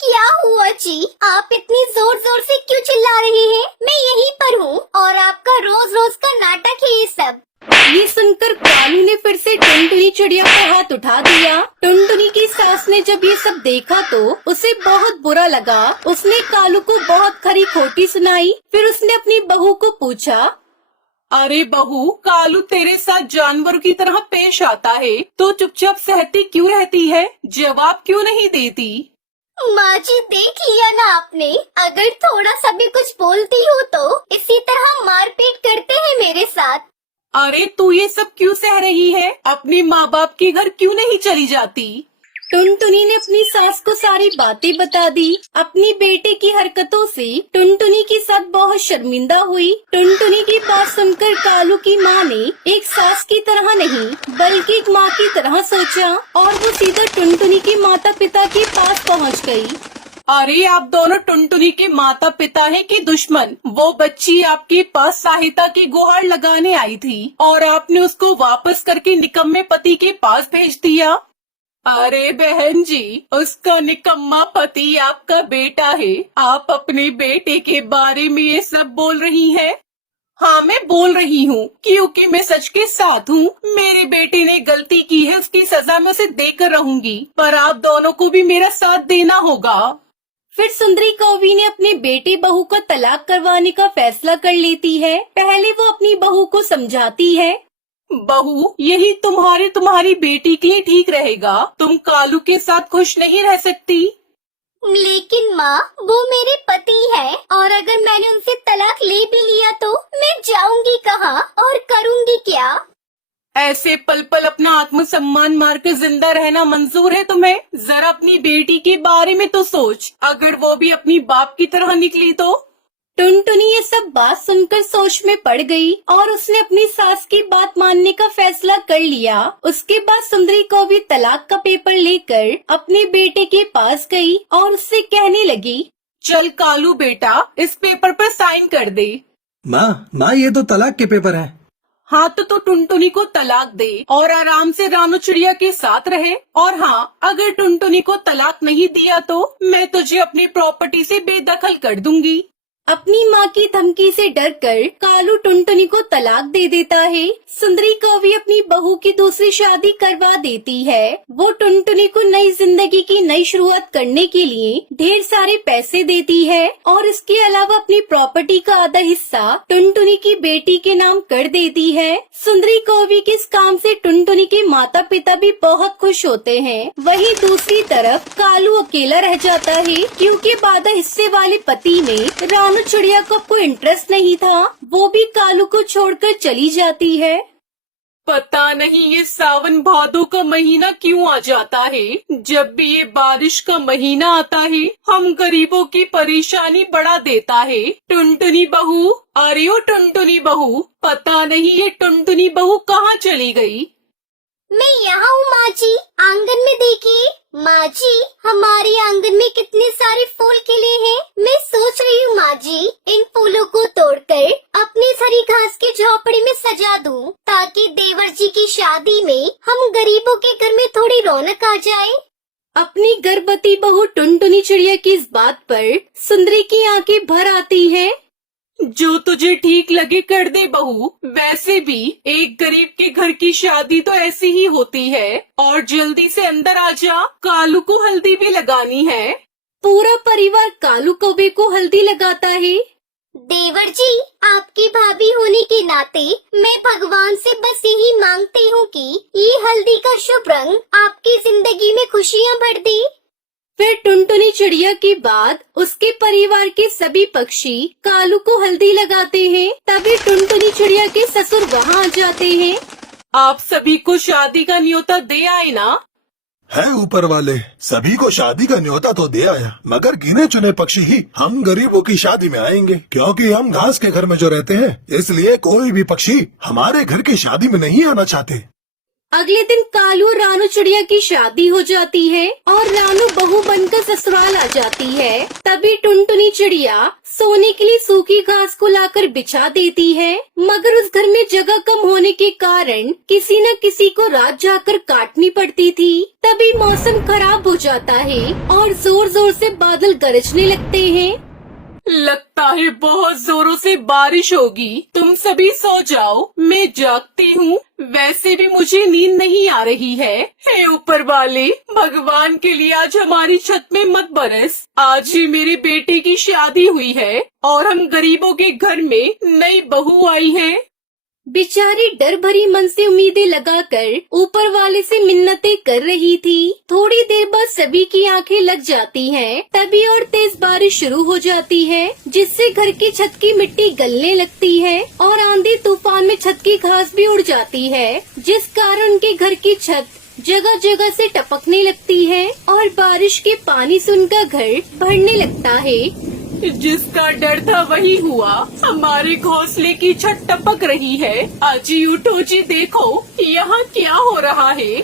क्या हुआ जी? आप इतनी जोर जोर से क्यों चिल्ला रही हैं? मैं यहीं पर हूँ और आपका रोज रोज का नाटक है ये सब। ये सुनकर कालू ने फिर से टुनटुनी चिड़िया पर हाथ उठा दिया। टुनटुनी की सास ने जब ये सब देखा तो उसे बहुत बुरा लगा। उसने कालू को बहुत खरी खोटी सुनाई। फिर उसने अपनी बहू को पूछा, अरे बहू, कालू तेरे साथ जानवरों की तरह पेश आता है, तो चुपचाप सहती क्यों रहती है? जवाब क्यों नहीं देती? माँ जी, देख लिया ना आपने, अगर थोड़ा सा भी कुछ बोलती हो तो इसी तरह मारपीट करते हैं मेरे साथ। अरे तू ये सब क्यों सह रही है? अपने माँ बाप के घर क्यों नहीं चली जाती? टुनटुनी ने अपनी सास को सारी बातें बता दी। अपनी बेटे की हरकतों से टुनटुनी की सास बहुत शर्मिंदा हुई। टुनटुनी की बात सुनकर कालू की माँ ने एक सास की तरह नहीं बल्कि एक माँ की तरह सोचा और वो सीधा टुनटुनी के माता पिता के पास पहुँच गई। अरे आप दोनों टुनटुनी के माता पिता हैं कि दुश्मन? वो बच्ची आपके पास सहायता की गुहार लगाने आई थी और आपने उसको वापस करके निकम्मे पति के पास भेज दिया। अरे बहन जी, उसका निकम्मा पति आपका बेटा है। आप अपने बेटे के बारे में ये सब बोल रही हैं? हाँ, मैं बोल रही हूँ, क्योंकि मैं सच के साथ हूँ। मेरे बेटे ने गलती की है, उसकी सजा मैं उसे देकर रहूंगी, पर आप दोनों को भी मेरा साथ देना होगा। फिर सुंदरी कौवी ने अपने बेटे बहू को तलाक करवाने का फैसला कर लेती है। पहले वो अपनी बहू को समझाती है, बहू, यही तुम्हारी बेटी के लिए ठीक रहेगा। तुम कालू के साथ खुश नहीं रह सकती। लेकिन माँ, वो मेरे पति है और अगर मैंने उनसे तलाक ले भी लिया तो मैं जाऊंगी कहाँ और करूँगी क्या? ऐसे पल पल अपना आत्मसम्मान मार कर जिंदा रहना मंजूर है तुम्हें? जरा अपनी बेटी के बारे में तो सोच, अगर वो भी अपनी बाप की तरह निकली तो। टुनटुनी ये सब बात सुनकर सोच में पड़ गई और उसने अपनी सास की बात मानने का फैसला कर लिया। उसके बाद सुंदरी को भी तलाक का पेपर लेकर अपने बेटे के पास गई और उससे कहने लगी, चल कालू बेटा, इस पेपर पर साइन कर दे। माँ, ये तो तलाक के पेपर हैं। हाँ, तो टुनटुनी को तलाक दे और आराम से रानू चिड़िया के साथ रहे। और हाँ, अगर टुनटुनी को तलाक नहीं दिया तो मैं तुझे अपनी प्रॉपर्टी से बेदखल कर दूंगी। अपनी माँ की धमकी से डरकर कालू टुनटुनी को तलाक दे देता है। सुंदरी कौवी अपनी बहू की दूसरी शादी करवा देती है। वो टुनटुनी को नई जिंदगी की नई शुरुआत करने के लिए ढेर सारे पैसे देती है और इसके अलावा अपनी प्रॉपर्टी का आधा हिस्सा टुनटुनी की बेटी के नाम कर देती है। सुंदरी कौवी के इस काम से टुनटुनी के माता पिता भी बहुत खुश होते हैं। वहीं दूसरी तरफ कालू अकेला रह जाता है क्योंकि आधा हिस्से वाले पति में रानू चिड़िया को कोई इंटरेस्ट नहीं था। वो भी कालू को छोड़कर चली जाती है। पता नहीं ये सावन भादों का महीना क्यों आ जाता है। जब भी ये बारिश का महीना आता है हम गरीबों की परेशानी बढ़ा देता है। टुनटुनी बहू, अरे ओ टुनटुनी बहू, पता नहीं ये टुनटुनी बहू कहाँ चली गई। मैं यहाँ हूँ माँ जी, आंगन में देखिए। माँ जी, हमारे आंगन में कितने सारे फूल खिले हैं। मैं सोच रही हूँ माँ जी, इन फूलों को तोड़कर अपनी हरी घास की झोपड़ी में सजा दूँ ताकि देवर जी की शादी में हम गरीबों के घर में थोड़ी रौनक आ जाए। अपनी गर्भवती बहू टुनटुनी चिड़िया की इस बात पर सुंदरी की आंखें भर आती हैं। जो तुझे ठीक लगे कर दे बहू। वैसे भी एक गरीब के घर की शादी तो ऐसी ही होती है। और जल्दी से अंदर आ जा, कालू को हल्दी भी लगानी है। पूरा परिवार कालू कौवे को हल्दी लगाता है। देवर जी, आपकी भाभी होने के नाते मैं भगवान से बस यही मांगती हूँ कि ये हल्दी का शुभ रंग आपकी जिंदगी में खुशियाँ भर दे। फिर टुनटुनी चिड़िया के बाद उसके परिवार के सभी पक्षी कालू को हल्दी लगाते हैं। तभी टुनटुनी चिड़िया के ससुर वहाँ आ जाते हैं। आप सभी को शादी का न्योता दे आए ना। है ऊपर वाले, सभी को शादी का न्योता तो दे आया, मगर गिने चुने पक्षी ही हम गरीबों की शादी में आएंगे क्योंकि हम घास के घर में जो रहते हैं, इसलिए कोई भी पक्षी हमारे घर की शादी में नहीं आना चाहते। अगले दिन कालू और रानू चिड़िया की शादी हो जाती है और रानू बहू बनकर ससुराल आ जाती है। तभी टुनटुनी चिड़िया सोने के लिए सूखी घास को लाकर बिछा देती है, मगर उस घर में जगह कम होने के कारण किसी न किसी को रात जाकर काटनी पड़ती थी। तभी मौसम खराब हो जाता है और जोर जोर से बादल गरजने लगते हैं। लगता है बहुत जोरों से बारिश होगी। तुम सभी सो जाओ, मैं जागती हूँ। वैसे भी मुझे नींद नहीं आ रही है। हे ऊपर वाले, भगवान के लिए आज हमारी छत में मत बरस। आज ही मेरी बेटी की शादी हुई है और हम गरीबों के घर में नई बहू आई है। बेचारी डर भरी मन से उम्मीदें लगाकर ऊपर वाले से मिन्नतें कर रही थी। थोड़ी देर बाद सभी की आंखें लग जाती हैं। तभी और तेज बारिश शुरू हो जाती है, जिससे घर की छत की मिट्टी गलने लगती है और आंधी तूफान में छत की घास भी उड़ जाती है, जिस कारण उनके घर की छत जगह जगह से टपकने लगती है और बारिश के पानी से उनका घर भरने लगता है। जिसका डर था वही हुआ। हमारे घोंसले की छत टपक रही है। अजी उठो जी, देखो यहाँ क्या हो रहा है।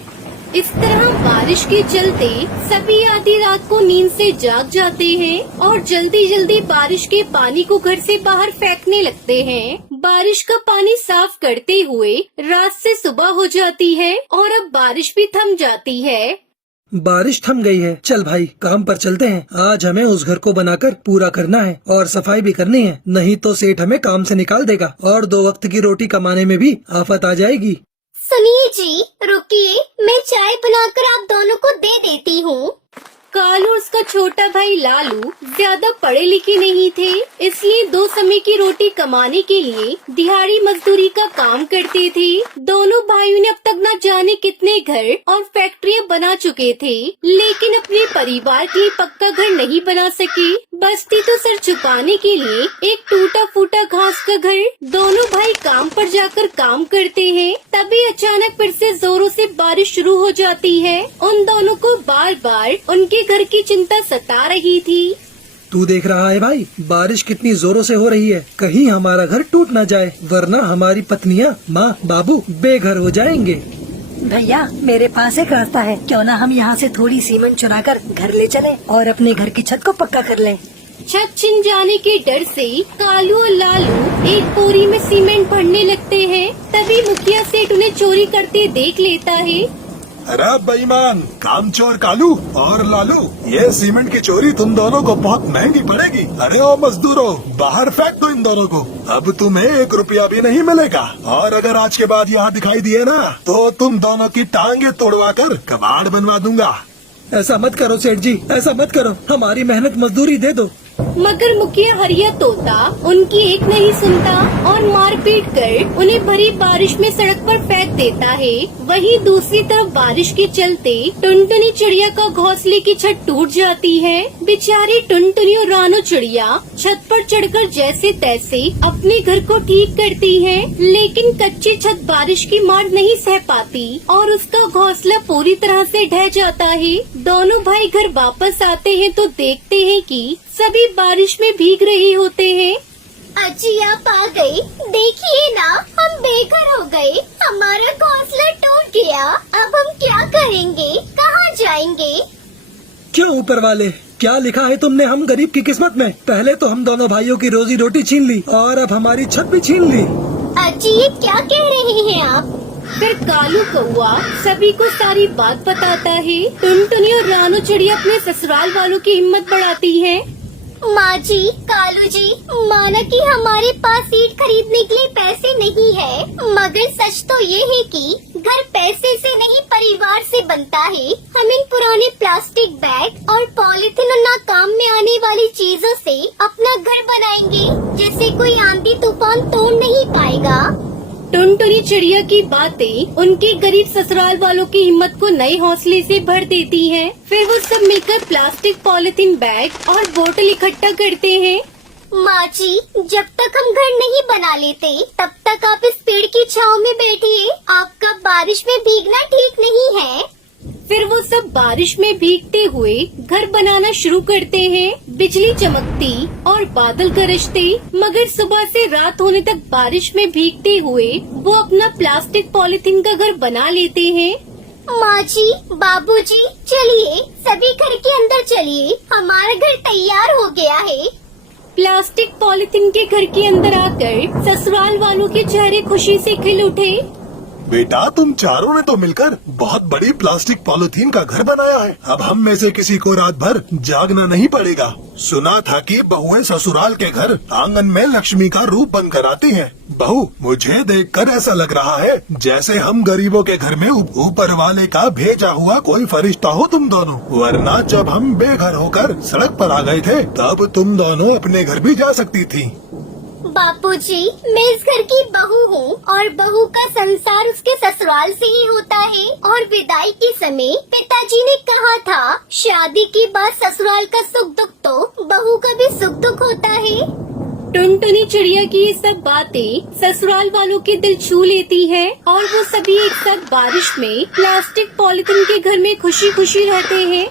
इस तरह बारिश के चलते सभी आधी रात को नींद से जाग जाते हैं और जल्दी जल्दी बारिश के पानी को घर से बाहर फेंकने लगते हैं। बारिश का पानी साफ करते हुए रात से सुबह हो जाती है और अब बारिश भी थम जाती है। बारिश थम गई है, चल भाई काम पर चलते हैं। आज हमें उस घर को बनाकर पूरा करना है और सफाई भी करनी है, नहीं तो सेठ हमें काम से निकाल देगा और 2 वक्त की रोटी कमाने में भी आफत आ जाएगी। सुनिए जी, रुकिए, मैं चाय बनाकर आप दोनों को दे देती हूँ। कालू और उसका छोटा भाई लालू ज्यादा पढ़े लिखे नहीं थे, इसलिए 2 समय की रोटी कमाने के लिए दिहाड़ी मजदूरी का काम करते थे। दोनों भाइयों ने अब तक न जाने कितने घर और फैक्ट्रियां बना चुके थे, लेकिन अपने परिवार के लिए पक्का घर नहीं बना सके। बस्ती तो सर छुपाने के लिए एक टूटा फूटा घास का घर। दोनों भाई काम पर जाकर काम करते हैं। तभी अचानक फिर से जोरों से बारिश शुरू हो जाती है। उन दोनों को बार बार उनके घर की चिंता सता रही थी। तू देख रहा है भाई, बारिश कितनी जोरों से हो रही है। कहीं हमारा घर टूट न जाए, वरना हमारी पत्नियां, माँ बाबू बेघर हो जाएंगे। भैया, मेरे पास एक रास्ता है, क्यों ना हम यहाँ से थोड़ी सीमेंट चुराकर घर ले चलें और अपने घर की छत को पक्का कर लें। छत छिन जाने के डर से कालू और लालू एक बोरी में सीमेंट भरने लगते हैं। तभी मुखिया सेठ उन्हें चोरी करते देख लेता है। अरे बेईमान, कामचोर कालू और लालू, ये सीमेंट की चोरी तुम दोनों को बहुत महंगी पड़ेगी। अरे ओ मजदूरों, बाहर फेंक दो इन दोनों को। अब तुम्हें 1 रुपया भी नहीं मिलेगा, और अगर आज के बाद यहाँ दिखाई दिए ना तो तुम दोनों की टांगे तोड़वा कर कबाड़ बनवा दूंगा। ऐसा मत करो सेठ जी, ऐसा मत करो, हमारी मेहनत मजदूरी दे दो। मगर मुखिया हरिया तोता उनकी एक नहीं सुनता और मार पीट कर उन्हें भरी बारिश में सड़क पर फेंक देता है। वहीं दूसरी तरफ बारिश के चलते टुनटुनी चिड़िया का घोंसले की छत टूट जाती है। बेचारी टुनटुनी और रानो चिड़िया छत पर चढ़कर जैसे तैसे अपने घर को ठीक करती है, लेकिन कच्ची छत बारिश की मार नहीं सह पाती और उसका घोंसला पूरी तरह से ढह जाता है। दोनों भाई घर वापस आते हैं तो देखते हैं कि सभी बारिश में भीग रहे होते हैं। अजी आप आ गए, देखिए ना, हम बेघर हो गए, हमारा घोंसला टूट गया। अब हम क्या करेंगे, कहाँ जाएंगे? क्यों ऊपर वाले, क्या लिखा है तुमने हम गरीब की किस्मत में? पहले तो हम दोनों भाइयों की रोजी रोटी छीन ली और अब हमारी छत भी छीन ली। अजी ये क्या कह रहे हैं आप? फिर कालू कौआ सभी को सारी बात बताता है। टुनटुनी और रानो चिड़िया अपने ससुराल वालों की हिम्मत बढ़ाती है। माँ जी, कालू जी, माना कि हमारे पास ईंट खरीदने के लिए पैसे नहीं है, मगर सच तो ये है कि घर पैसे से नहीं परिवार से बनता है। हम इन पुराने प्लास्टिक बैग और पॉलीथिन और नाकाम में आने वाली चीजों से अपना घर बनाएंगे, जिसे कोई आंधी तूफान तोड़ नहीं पाएगा। टुनटुनी चिड़िया की बातें उनके गरीब ससुराल वालों की हिम्मत को नए हौसले से भर देती हैं। फिर वो सब मिलकर प्लास्टिक, पॉलीथीन बैग और बोतल इकट्ठा करते हैं। माँ जी, जब तक हम घर नहीं बना लेते तब तक आप इस पेड़ की छांव में बैठिए, आपका बारिश में भीगना ठीक नहीं है। फिर वो सब बारिश में भीगते हुए घर बनाना शुरू करते हैं। बिजली चमकती और बादल गरजते, मगर सुबह से रात होने तक बारिश में भीगते हुए वो अपना प्लास्टिक पॉलीथीन का घर बना लेते हैं। माँ जी, बाबूजी, चलिए सभी घर के अंदर चलिए, हमारा घर तैयार हो गया है। प्लास्टिक पॉलीथीन के घर के अंदर आकर ससुराल वालों के चेहरे खुशी से खिल उठे। बेटा, तुम चारों ने तो मिलकर बहुत बड़ी प्लास्टिक पॉलीथीन का घर बनाया है। अब हम में से किसी को रात भर जागना नहीं पड़ेगा। सुना था कि बहुएं ससुराल के घर आंगन में लक्ष्मी का रूप बनकर आती हैं। बहू, मुझे देखकर ऐसा लग रहा है जैसे हम गरीबों के घर में ऊपर वाले का भेजा हुआ कोई फरिश्ता हो तुम दोनों। वरना जब हम बेघर होकर सड़क पर आ गए थे तब तुम दोनों अपने घर भी जा सकती थी। बापूजी, मैं इस घर की बहू हूँ और बहू का संसार उसके ससुराल से ही होता है। और विदाई के समय पिताजी ने कहा था, शादी के बाद ससुराल का सुख दुख तो बहू का भी सुख दुख होता है। टुनटुनी चिड़िया की ये सब बातें ससुराल वालों के दिल छू लेती हैं और वो सभी एक साथ बारिश में प्लास्टिक पॉलीथिन के घर में खुशी खुशी रहते हैं।